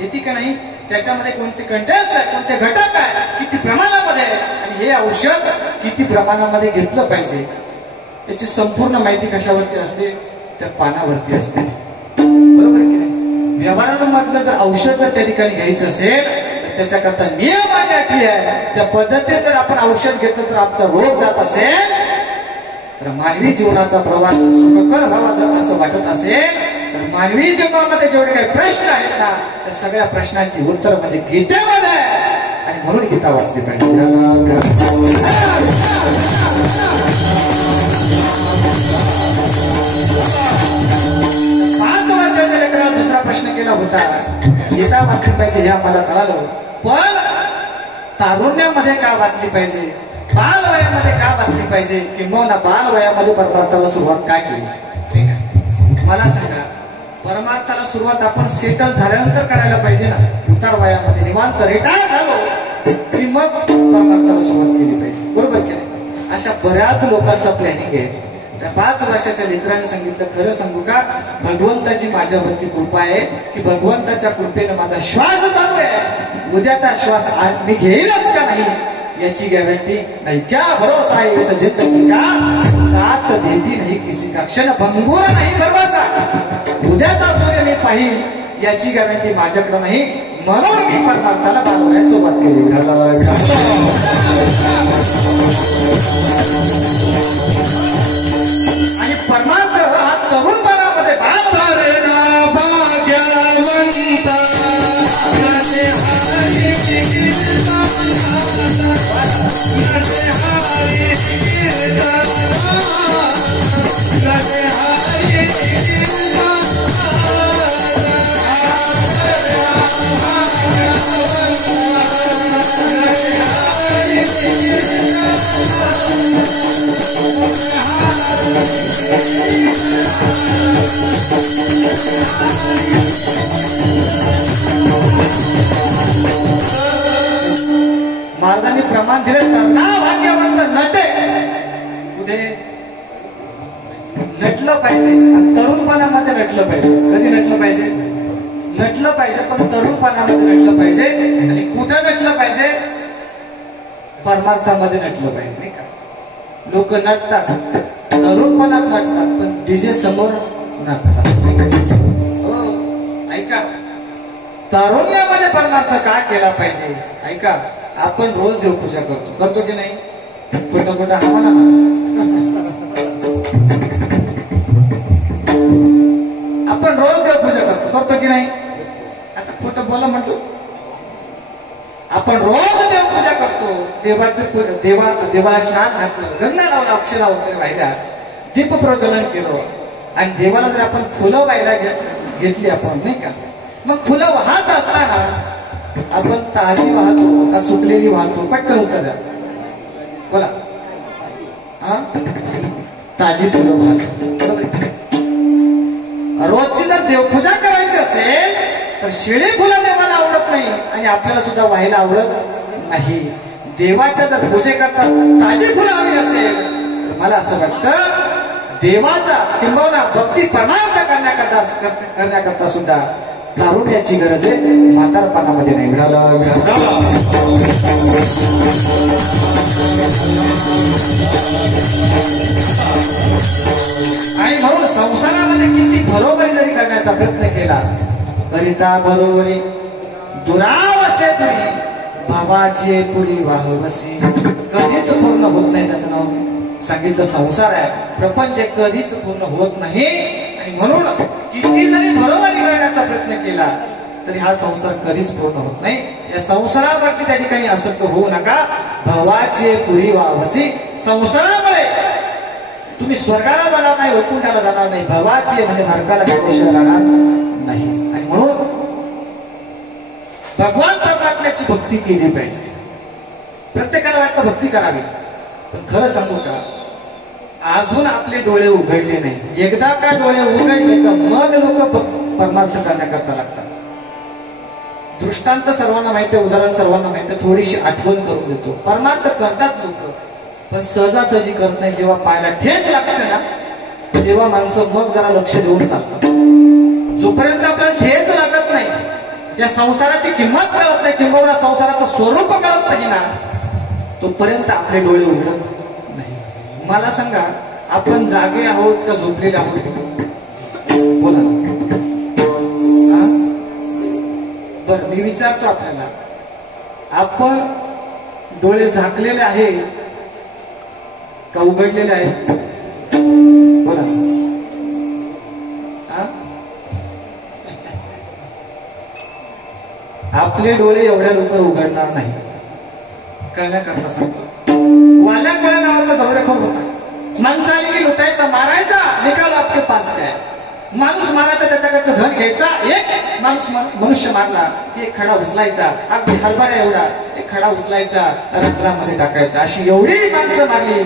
येते का नाही, त्याच्यामध्ये कोणते कंटेंट्स आहे, कोणते घटक आहे, किती प्रमाणामध्ये आणि हे औषध किती प्रमाणामध्ये घेतलं पाहिजे, याची संपूर्ण माहिती कशावरती असते? त्या पानावरती असते. बरोबर की नाही? व्यवहारामधलं जर औषध जर त्या ठिकाणी घ्यायचं असेल तर त्याच्याकरता नियम आणि अटी आहे. त्या पद्धतीने जर आपण औषध घेतलं तर आमचा रोग जात असेल, तर मानवी जीवनाचा प्रवास सुखकर व्हावा जर असं वाटत असेल तर मानवी जीवनामध्ये जेवढे काही प्रश्न आहेत ना, त्या सगळ्या प्रश्नांची उत्तर म्हणजे गीतेमध्ये आहे. आणि म्हणून गीता वाचली पाहिजे. 5 वर्षाच्या लेकराला दुसरा प्रश्न केला होता, गीता वाचली पाहिजे हे आम्हाला कळालं, पण तारुण्यामध्ये का वाचली पाहिजे, बाल वयामध्ये का वाचली पाहिजे, किंवा बाल वयामध्ये परमार्थाला सुरुवात का केली? ठीक आहे, मला सांगा, परमार्थाला सुरुवात आपण सेटल झाल्यानंतर करायला पाहिजे ना? उतार वयामध्ये निवांत रिटायर झालो की मग परमार्थाला सुरुवात केली पाहिजे. बरोबर की नाही? अशा बऱ्याच लोकांचा प्लॅनिंग आहे. त्या 5 वर्षाच्या लेकरांनी सांगितलं, खरं सांगू का, भगवंताची माझ्यावरती कृपा आहे की भगवंताच्या कृपेनं माझा श्वास चालू आहे, उद्याचा श्वास आज मी घेईलच का नाही याची गॅरंटी नाही. क्या भरोसा है इस जिंदगी का, साथ देती नहीं किसी का, क्षण भंगूर नाही भरवसा, उद्याचा सूर्य मी पाहिल याची गॅरंटी माझ्याकडे नाही. म्हणून मी परमार्थाला बाळगायला सुरुवात केली. आणि परमार्थ हा तरुणपणामध्ये भाग्यवंत महाराजांनी प्रमाण दिले तर ना भाग्यवंत नटे कुठे नटलं पाहिजे आणि तरुणपणामध्ये नटलं पाहिजे. कधी नटलं पाहिजे? नटलं पाहिजे, पण तरुणपणामध्ये नटलं पाहिजे. आणि कुठं नटलं पाहिजे? परमार्थामध्ये नटलं पाहिजे, नाही का? लोक नटतात, तरुणपणात नटतात, पण डीजे समोर नटतात. हो, ऐका, तारुण्यामध्ये परमार्थ काय केला पाहिजे? ऐका, आपण रोज देवपूजा करतो की नाही? खोटं खोटं हा म्हणा ना. आपण रोज देवपूजा करतो की नाही? आता खोटं बोला म्हणतो. आपण रोज देवपूजा करतो, देवाला स्नान घातलं, गंगा लावला, अक्षरा वगैरे वाहिल्या, दीप प्रज्वलन केलं, आणि देवाला जर आपण फुलं व्हायला घेतली आपण, नाही का? मग फुलं वाहत असताना आपण ताजी वाहतो का सुकलेली वाहतो? पटकन उत्तर द्या, बोला. हा, ताजी फुलं वाहतो. रोजची जर देवपूजा करायची असेल तर शिळी फुलं देवाला आवडत नाही, आणि आपल्याला सुद्धा व्हायला आवडत नाही. देवाच्या जर पूजे करता ताजी फुलं हवी असेल तर मला असं वाटतं देवाचा किंबहुना भक्ती परमार्थ करण्याकरता सुद्धा तारुण्याची गरज आहे, म्हातारपणामध्ये नाही. आणि म्हणून संसारामध्ये किती बरोबरी जरी करण्याचा प्रयत्न केला करिता बरोबरी दुरावसे तुरी भावाचे पुरी वाहवसी, कधीच पूर्ण होत नाही. त्याचं नाव सांगितलं संसार आहे, प्रपंच कधीच पूर्ण होत नाही. आणि म्हणून किती जरी बरोबरी करण्याचा प्रयत्न केला तरी हा संसार कधीच पूर्ण होत नाही. या संसारावरती त्या ठिकाणी आसक्त होऊ नका. भवाचे पुरी वावसी, संसारामुळे तुम्ही स्वर्गाला जाणार नाही, वैकुंठाला जाणार नाही. भवाचे म्हणजे नरकाला गेल्याशिवाय राहणार नाही. आणि म्हणून भगवान परमात्म्याची भक्ती केली पाहिजे. प्रत्येकाला वाटतं भक्ती करावी, पण खरं सांगू का, अजून आपले डोळे उघडले नाही. एकदा का डोळे उघडले का मग लोक परमार्थ करण्याकरता लागतात. दृष्टांत सर्वांना माहिती आहे, उदाहरण सर्वांना माहिती आहे, थोडीशी आठवण करून देतो. परमार्थ करतात लोक, पण सहजासहजी करत नाही. जेव्हा पायाला ठेच लागते ना तेव्हा माणसं मग जरा लक्ष देऊन चालतात. जोपर्यंत आपल्याला ठेच लागत नाही, या संसाराची किंमत कळत नाही, किंबहुना संसाराचं स्वरूप कळत नाही ना, तोपर्यंत आपले डोळे उघडत नाही. मला सांगा, आपण जागे आहोत का झोपलेले आहोत? बोला. बर, मी विचारतो आपल्याला, आपण डोळे झाकलेले आहे का उघडलेले आहे? बोला. आपले डोळे एवढ्या लवकर उघडणार नाही. कळण्याकरता सांगतो. वाल्या कोळ्या नावाचा दरोडेखोर होता. माणसं आली की लुटायचा, मारायचा, निकाल आपके पास काय? माणूस मारायचा, त्याच्याकडचं धन घ्यायचा. एक माणूस मनुष्य मारला की एक खडा उचलायचा, अगदी हरभरा एवढा एक खडा उचलायचा, रंध्रामध्ये टाकायचा. अशी एवढी माणसं मारली.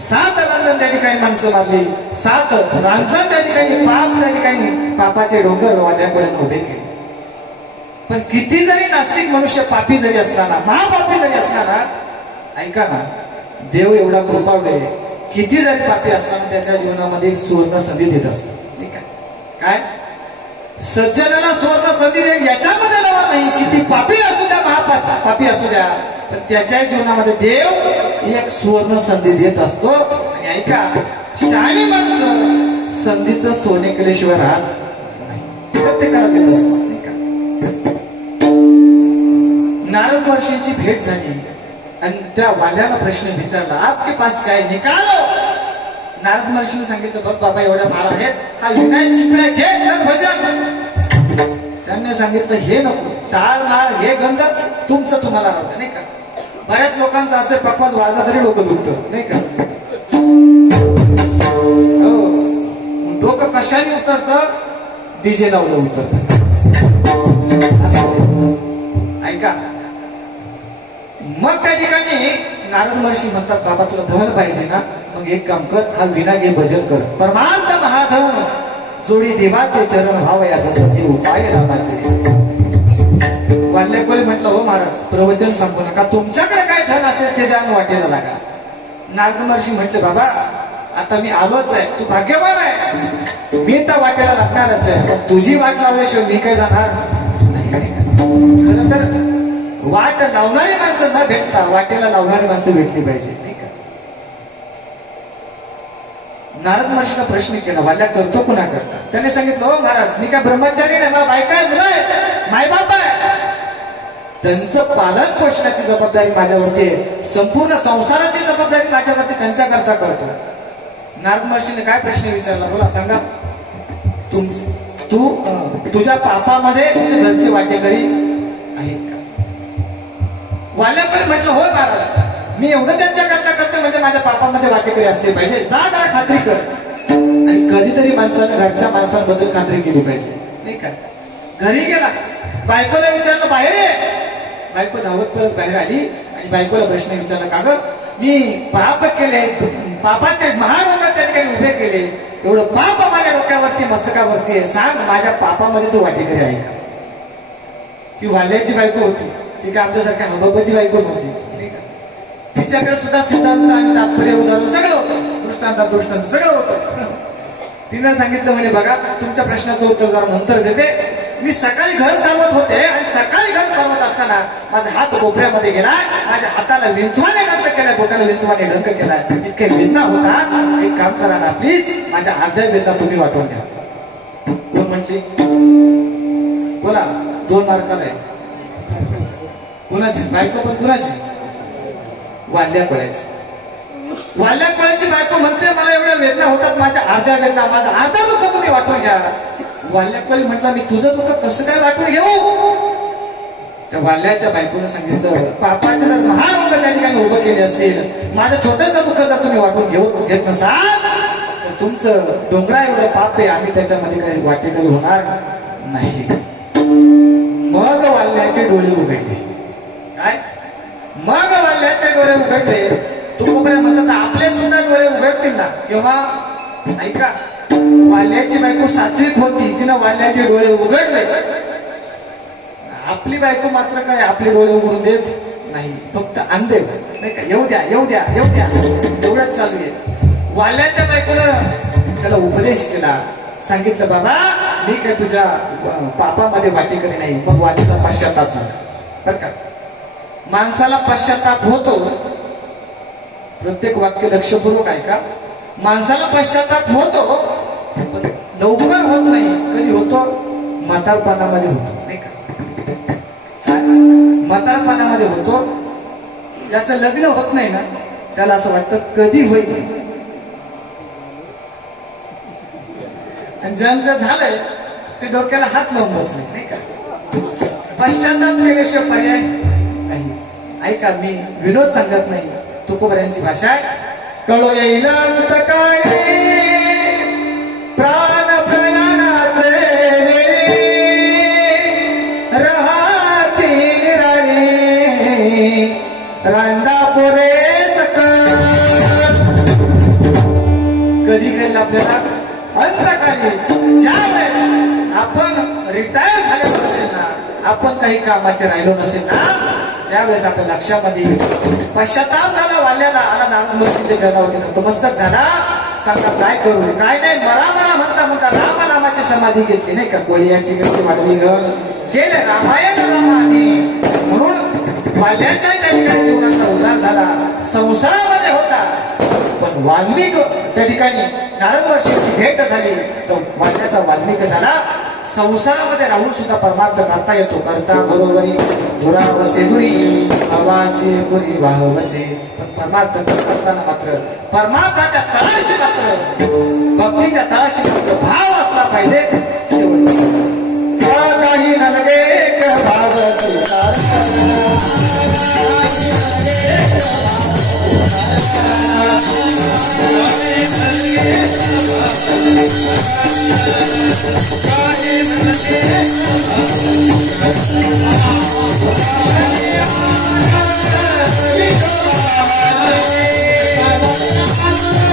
7 रांजण त्या ठिकाणी माणसं मारली. 7 रांजण त्या ठिकाणी पाप, त्या ठिकाणी पापाचे डोंगर वाद्याकडे उभे केले. पण किती जरी नास्तिक मनुष्य पापी जरी असताना, महापापी जरी असताना, ऐका ना, देव एवढा कृपाळू आहे, किती जरी पापी असताना त्याच्या जीवनामध्ये एक सुवर्ण संधी देत असतो. ठीक आहे? काय सज्जनाला सुवर्ण संधी दे याच्यामध्ये नवा नाही. किती पापी असू द्या, पापी असू द्या, पण त्याच्या जीवनामध्ये देव एक सुवर्ण संधी देत असतो. आणि ऐका, शहाणी माणसं संधीचं सोने केल्याशिवाय राहत नाही. प्रत्येकाला देत असतो. नारद महर्षींची भेट झाली आणि त्या वाल्याला प्रश्न विचारला, आपके पास काय निकालो? नारद महर्षीने सांगितलं, बघ बाबा, एवढ्या माळा आहेत, हा विनायक चिपळ्या घे तर भजन. त्यांनी सांगितलं, हे नको, टाळ नाळ हे गंध तुमचं तुम्हाला राहतं, नाही का? बऱ्याच लोकांचं असे पक्वाज वाजला तरी लोक दुखतं, नाही का? हो, डोकं कशाने उतरतं? डीजे लावलं उतरतं. ऐका, मग त्या ठिकाणी नारद महर्षी म्हणतात, बाबा तुला धन पाहिजे ना, मग एक काम कर, हा विना घे भजन कर. परमार्थ महाधन जोडी देवाचे चरण भाव याचा हे उपाय रामाचे. वाल्यकोळी म्हटलं, हो महाराज प्रवचन सांगू नका, तुमच्याकडे काय धन असेल ते द्या वाटेला लागा. नारद महर्षी म्हटले, बाबा आता मी आलोच आहे, तू भाग्यवान आहे, मी तर वाटेला लागणारच आहे, पण तुझी वाट लावल्याशिवाय मी काय जाणार नाही. खरं तर वाट लावणारी माणसं न भेटता वाटेला लावणारी माणसं भेटली पाहिजे, नाही का. नारद महर्षीला प्रश्न केला, वाल्या करतो कुणा करता. त्याने सांगितलं, हो महाराज मी काय ब्रह्मचारी नाही, मला बायका आहे, मुलं आहे, मायबाप आहे, त्यांचं पालन पोषणाची जबाबदारी माझ्यावरती आहे, संपूर्ण संसाराची जबाबदारी माझ्यावरती त्यांच्याकरता करतो. नारद महर्षीने काय प्रश्न विचारला, बोला सांगा. तू तुझ्या पापामध्ये तुझ्या घरचे वाटेकरी आहेत का. वाल्याकडे म्हटलं, हो महाराज मी एवढं त्यांच्याकरता करतो म्हणजे माझ्या पापामध्ये वाटेकरी असले पाहिजे. जा जरा खात्री कर. आणि कधीतरी माणसानं घरच्या माणसांबद्दल खात्री केली पाहिजे, नाही का. घरी गेला, बायकोला विचारलं बाहेर आहे. बायको धावत पळत बाहेर आली आणि बायकोला प्रश्न विचारला, का ग मी पाप केले, पापाचे महान होतात त्या ठिकाणी उभे केले, एवढं पाप माझ्या डोक्यावरती मस्तकावरती आहे, सांग माझ्या पापामध्ये तू वाटेकरी आहे का. ती वाल्याची बायको होती, ती काय आमच्यासारख्या हबाबाची बायको नव्हती, नाही का. तिच्याकडे सुद्धा सिद्धांत आणि तात्पर्य उदाहरण सगळं होतं, दृष्टांत सगळं होतं. तिनं सांगितलं म्हणे, बघा तुमच्या प्रश्नाचं उत्तर जरा नंतर देते. मी सकाळी घर सावत होते आणि सकाळी घर सावत असताना माझा हात कोपऱ्यामध्ये गेला, माझ्या हाताला विंचवाने डंक केलाय, बोटाला विंचवाने डंक केलाय, इतके वेदना होता. एक काम करा ना प्लीज, माझ्या अर्ध्या वेदना तुम्ही वाटून घ्या. कोण म्हटली, बोला 2 मार्काला आहे. कुणाची बायको, पण कुणाची, वाल्या कोळ्याची. वाल्या कोळ्याची बायको म्हणते, मला एवढ्या वेदना होतात, माझ्या अर्ध्या वेदना, माझा अर्धा दुःख तुम्ही वाटून घ्या. वाल्याकोळी म्हटला, मी तुझं दुःख कसं काय वाटून घेऊ. त्या वाल्याच्या बायकोनं सांगितलं, पापाचे जर महान होतं त्या ठिकाणी उभं केले असेल, माझं छोटंसं दुःख जर तुम्ही वाटून घेत नसाल तर तुमचं डोंगरा एवढं पाप आहे, आम्ही त्याच्यामध्ये काही वाटेकरी होणार नाही. मग वाल्याचे डोळे उघडले. काय, मग वाल्याचे डोळे उघडले. तुकोबऱ्या म्हणतात, आपले सुद्धा डोळे उघडतील ना तेव्हा. ऐका, वाल्याची बायको सात्विक होती, तिनं वाल्याचे डोळे उघडले. आपली बायको मात्र काय आपले डोळे उघडून देत नाही, फक्त अंधे, नाही का, येऊ द्या येऊ द्या येऊ द्या एवढंच चालू आहे. वाल्याच्या बायकोनं त्याला उपदेश केला, सांगितलं, बाबा मी काय तुझ्या पापामध्ये वाटेकरी नाही. मग वाल्याला पश्चाताप झाला. बर का, माणसाला पश्चाताप होतो. प्रत्येक वाक्य लक्षपूर्वक ऐका. माणसाला पश्चाताप होतो, पण लवकर होत नाही. कधी होतो, म्हातारपणामध्ये होतो, नाही का. म्हातारपणामध्ये होतो. ज्याचं लग्न होत नाही ना त्याला असं वाटतं कधी होईल, आणि ज्यांचं झालंय ते डोक्याला हात लावून बसले, नाही का. पश्चाताप केल्याशिवाय पर्याय नाही. ऐका, मी विनोद सांगत नाही, तुकोबऱ्यांची भाषा आहे. कळो येईल अंत काळी प्राण प्रयाणाचे वेळी, राहती निराळी रांडा पुरे सकळ. कधी कळेल आपल्याला, अंतकाळी, ज्या वेळेस आपण रिटायर झालेलो असेल ना, आपण काही कामाचे राहिलो नसेल ना, त्यावेळेस आपल्या लक्षामध्ये पश्चाताप झाला. वाल्याला आला, नारद महर्षींच्या चरणावरती नतमस्तक झाला. सांगा काय करू, काय नाही, मरा म्हणता म्हणता रामनामाची समाधी घेतली, नाही का. कोळीयाची गिरती वाढली ग, केले रामायण रामाधी. म्हणून वाल्याच्या त्या ठिकाणी जीवनाचा उद्धार झाला. संसारामध्ये होता, पण वाल्मिक त्या ठिकाणी नारद महर्षींची भेट झाली, तर वाल्याचा वाल्मिक झाला. संसारामध्ये राहून सुद्धा परमार्थ करता येतो. करता बरोबरी धुरा वसे दुरी, आवाचे पुरी वाह वसे. पण परमार्थ करत असताना मात्र परमार्थाच्या तळाशी मात्र, भक्तीच्या तळाशी मात्र भाव असला पाहिजे. शेवटचा काही न लगे भावाचे Thank you.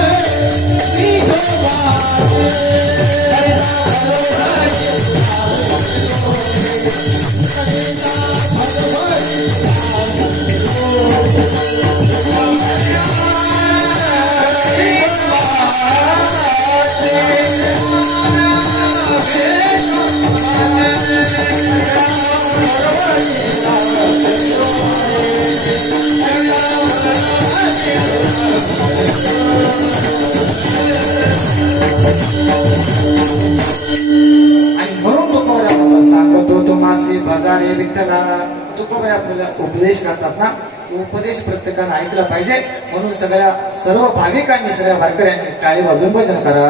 बाजारे विठ्ठला तुकोबरे आपल्याला उपदेश करतात ना, उपदेश प्रत्येकाने ऐकला पाहिजे. म्हणून सर्व भाविकांनी सगळ्या वारकऱ्यांनी टाळी वाजवून भजन करा.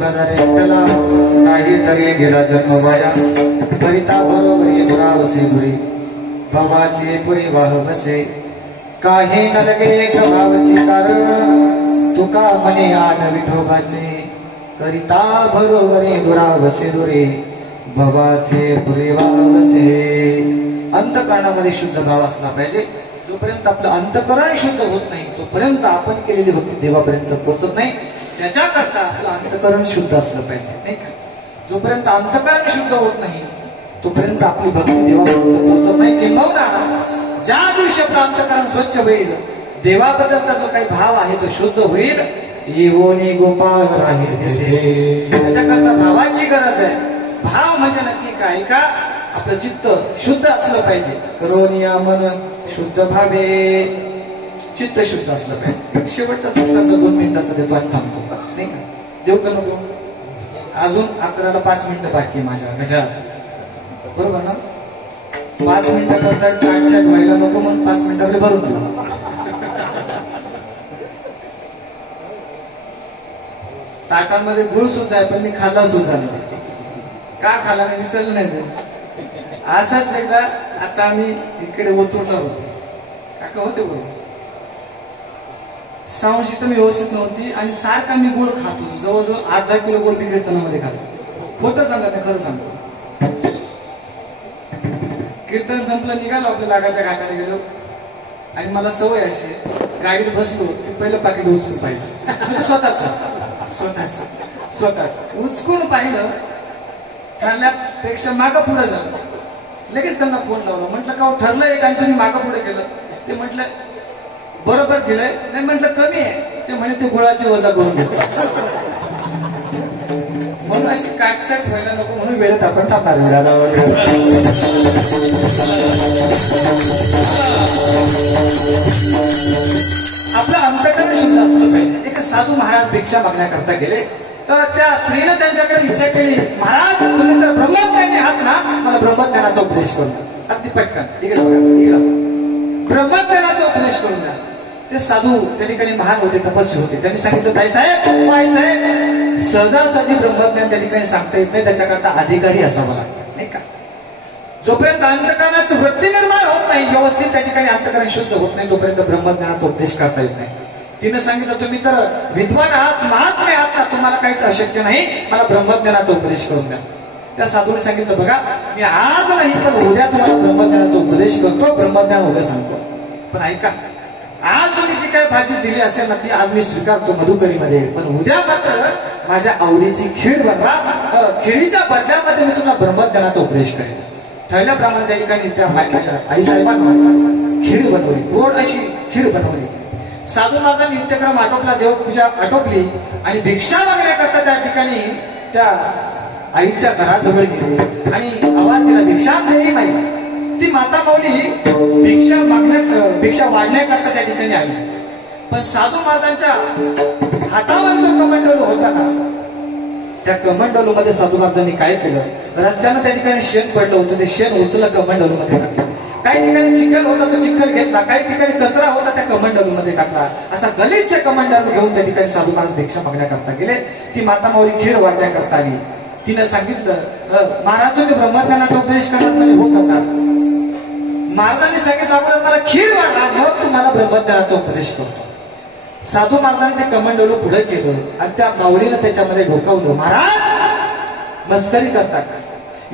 बाजारे विठ्ठला काहीतरी गेला जन्म वाया, करिता बरोबरी दुरावसे दुरी भवाचे पुरी वाह बसे. काही न लगे भावचे कारण तुका मने आन विठोबाचे, करिता बरोबरी दुरावसे दुरी भवाचे पुरी वाह बसे. अंतकरणामध्ये शुद्ध भाव असला पाहिजे. जोपर्यंत आपलं अंतकरण शुद्ध होत नाही तोपर्यंत आपण केलेली भक्ती देवापर्यंत पोहोचत नाही. त्याच्याकरता आपलं अंतकरण शुद्ध असलं पाहिजे, नाही का. जोपर्यंत अंतकरण शुद्ध होत नाही तोपर्यंत आपली भक्ती देवापर्यंत पोहोचत नाही. किंबहुना ज्या दिवशी आपलं अंतकरण स्वच्छ होईल, देवाबद्दलचा जो काही भाव आहे तो शुद्ध होईल, येवोनी गोपाळ राहील. त्याच्याकरता भावाची गरज आहे. भाव म्हणजे नक्की काय का, आपलं चित्त शुद्ध असलं पाहिजे. करोनिया मन शुद्ध भावे, चित्त शुद्ध असलं पाहिजे. शेवटचा दृष्टांत 2 मिनिटाचा देतो आणि थांबतो, नाही का. देऊ का नको? अजून 11ला 5 मिनिटं बाकी आहे माझ्या घड्याळात, बरोबर ना. 5 मिनिटं करता काटछाट व्हायला नको म्हणून 5 मिनिटामध्ये भरून दिला. ताटांमध्ये गुळ सुद्धा आहे पण मी खाल्ला सुद्धा नाही. का खाल्ला नाही विसरलं नाही. असाच एकदा आता आम्ही इकडे उतरणार होतो, काका होते बरोबर. सावशी तर मी व्यवस्थित नव्हती आणि सारखा मी गोड खात होतो. जवळजवळ 8-10 किलो गोड मी कीर्तनामध्ये खातो. खोटं सांगत नाही, खरं सांगतो. कीर्तन संपलं, निघालो आपल्या लागाच्या घाटाला गेलो आणि मला सवय अशी आहे, गाडीत बसलो की पहिलं पाकिट उचकून पाहिजे. म्हणजे स्वतःच उचकून पाहिलं. ठरल्यापेक्षा मागं पुढे झालं. लगेच त्यांना फोन लावला, म्हटलं का ठरलं एक आणि तुम्ही मागं पुढे केलं. ते म्हटलं बरोबर केलंय. नाही म्हटलं कमी आहे. ते म्हणे ते गुळाची वजा करून घेतो. म्हणून अशी काटछाट व्हायला नको म्हणून वेळेत आपण थांबणार. आपलं अंतकरण शुद्ध असलं पाहिजे. एक साधू महाराज भिक्षा मागण्याकरता गेले तर त्या स्त्रीने त्यांच्याकडे इच्छा केली, महाराज तुम्ही तर ब्रह्मज्ञानी आहात ना, मला ब्रह्मज्ञानाचा उपदेश करून द्या. अगदी पटकन इकडे बघा, इकडं ब्रह्मज्ञानाचा उपदेश करून द्या. ते साधू त्या ठिकाणी महान होते, तपस्वी होते. त्यांनी सांगितलं, साहेब सहजासहजी ब्रह्मज्ञान त्या ठिकाणी सांगता येत नाही, त्याच्याकरता अधिकारी असावा लागतो, नाही का. जोपर्यंत अंतकरणाची वृत्ती निर्माण होत नाही, व्यवस्थित त्या ठिकाणी अंतकरण शुद्ध होत नाही, तोपर्यंत ब्रह्मज्ञानाचा उपदेश करता येत नाही. तिने सांगितलं तुम्ही तर विद्वान आहात, महात्मे आहात ना, तुम्हाला काहीच अशक्य नाही, मला ब्रह्मज्ञानाचा उपदेश करून द्या. त्या साधूने सांगितलं बघा मी आज नाही पण उद्या तुम्हाला ब्रह्मज्ञानाचा उपदेश करतो, ब्रह्मज्ञान उद्या सांगतो. पण ऐका, आज तुम्ही जी काही भाजी दिली असेल ना ती आज मी स्वीकारतो मधुकरीमध्ये, पण उद्या मात्र माझ्या आवडीची खीर बनवा, खिरीच्या बदल्यामध्ये मी तुम्हाला ब्रह्मज्ञानाचा उपदेश करेन. ठरल्याप्रमाणे त्या ठिकाणी त्या आई साहेबांना खीर बनवली, गोड अशी खीर बनवली. साधू माझा नित्यक्रम आटोपला, देवपूजा आटोपली आणि भिक्षा मागण्याकरता त्या ठिकाणी त्या आईच्या घराजवळ गेले आणि आवाज दिला, भिक्षा देई माई. ती माता माऊली भिक्षा वाढण्याकरता त्या ठिकाणी आली. पण साधू महाराजांच्या हातावर जो कमंडलू होता ना, त्या कमंडलू मध्ये साधू महाराजांनी काय केलं, रस्त्यानं त्या ठिकाणी शेण पडलं होतं, ते शेण उचललं कमंडलू मध्ये टाकलं. काही ठिकाणी चिखल होता तो चिखल घेतला, काही ठिकाणी कचरा होता त्या कमंडलू मध्ये टाकला. असा गलिच्छ कमंडलू घेऊन त्या ठिकाणी साधू महाराज भिक्षा मागण्याकरता गेले. ती माता माऊली खीर वाढण्याकरता आली. तिनं सांगितलं महाराज तुम्ही ब्रह्मज्ञानाचा उपदेश करणार, म्हणजे हो करणार. महाराजांनी सांगितलं अगोदर मला खीर वाढा, मग तुम्हाला ब्रह्मज्ञानाचा उपदेश करतो. साधू महाराजांनी ते कमंडलू पुढे केलं आणि त्या माऊलीनं त्याच्यामध्ये ढोकावलं. महाराज मस्करी करता का,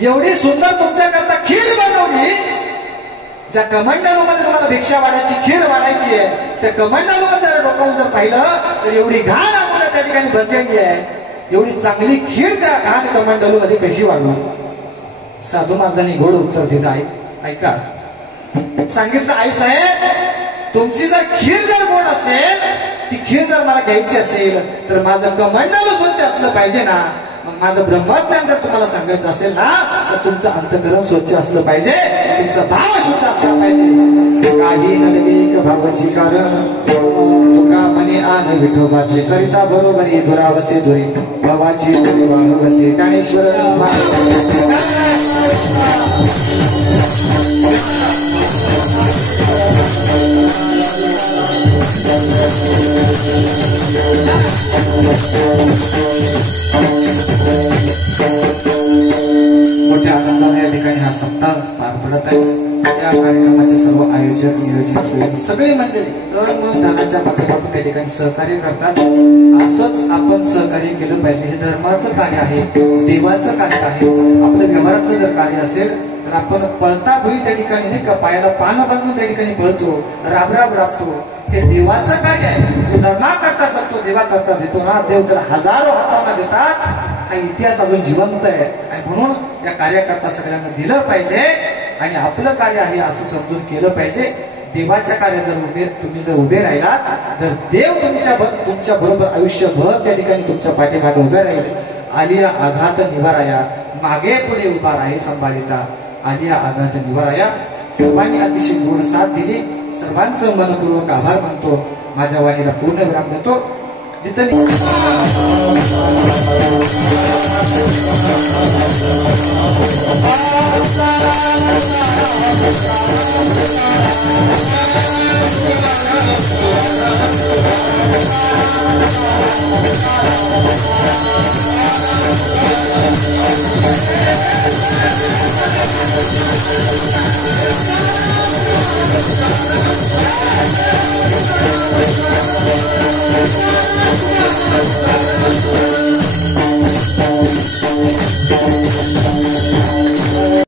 एवढी सुंदर तुमच्याकरता खीर बनवली, ज्या कमंडलू मध्ये तुम्हाला भिक्षा वाढायची खीर वाढायची आहे, त्या कमंडलू मध्ये जर डोकावून जर पाहिलं तर एवढी घाण आम्हाला त्या ठिकाणी भरलेली आहे, एवढी चांगली खीर त्या घाण कमंडलू मध्ये कशी वाढवा. साधू महाराजांनी गोड उत्तर दिलं, ऐका. सांगितलं आई साहेब तुमची जर खीर जर गोड असेल, ती खीर जर मला घ्यायची असेल तर माझं कमंडलू स्वच्छ असलं पाहिजे ना. मग माझं ब्रह्मज्ञान जर तुम्हाला सांगायचं असेल ना तर तुमचं अंतःकरण स्वच्छ असलं पाहिजे, तुमचा भाव शुद्ध असला पाहिजे. काही नलविक भावाची कारण तुका मने आन विठोबाचे करिता बरोबरी दुरावसे दुरी भावाची वाहवसे. ज्ञानेश्वर मोठ्या आनंदाने या ठिकाणी हा सप्ताह पार पडत आहे. या कार्यक्रमाचे सर्व आयोजक नियोजन सगळे मंडळी धर्म दानाच्या माध्यमातून या ठिकाणी सहकार्य करतात. असंच आपण सहकार्य केलं पाहिजे. हे धर्माचं कार्य आहे, देवाचं कार्य आहे. आपलं व्यवहारातलं जर कार्य असेल तर आपण पळता भुई त्या ठिकाणी नाही का, पायाला पानं बांधून त्या ठिकाणी पळतो, राबराब राबतो. हे देवाचं कार्य आहे. धर्माकरता जगतो, देवाकरता देतो ना, देव तर हजारो हातांना देतात. हा इतिहास अजून जिवंत आहे आणि म्हणून या कार्याकरता सगळ्यांना दिलं पाहिजे आणि आपलं कार्य आहे असं समजून केलं पाहिजे. देवाच्या कार्यात जर तुम्ही जर उभे राहिलात तर देव तुमच्या बरोबर आयुष्यभर त्या ठिकाणी तुमच्या पाठीमागे उभे राहील. आलिया आघात निवाराया, मागे पुढे उभा राही सांभाळिता. आलिया आघात निवाराया. सर्वांनी अतिशय गोड साथ दिली. सर्वांचं मनपूर्वक आभार मानतो. माझ्या वाणीला पूर्ण विराम देतो. जिथं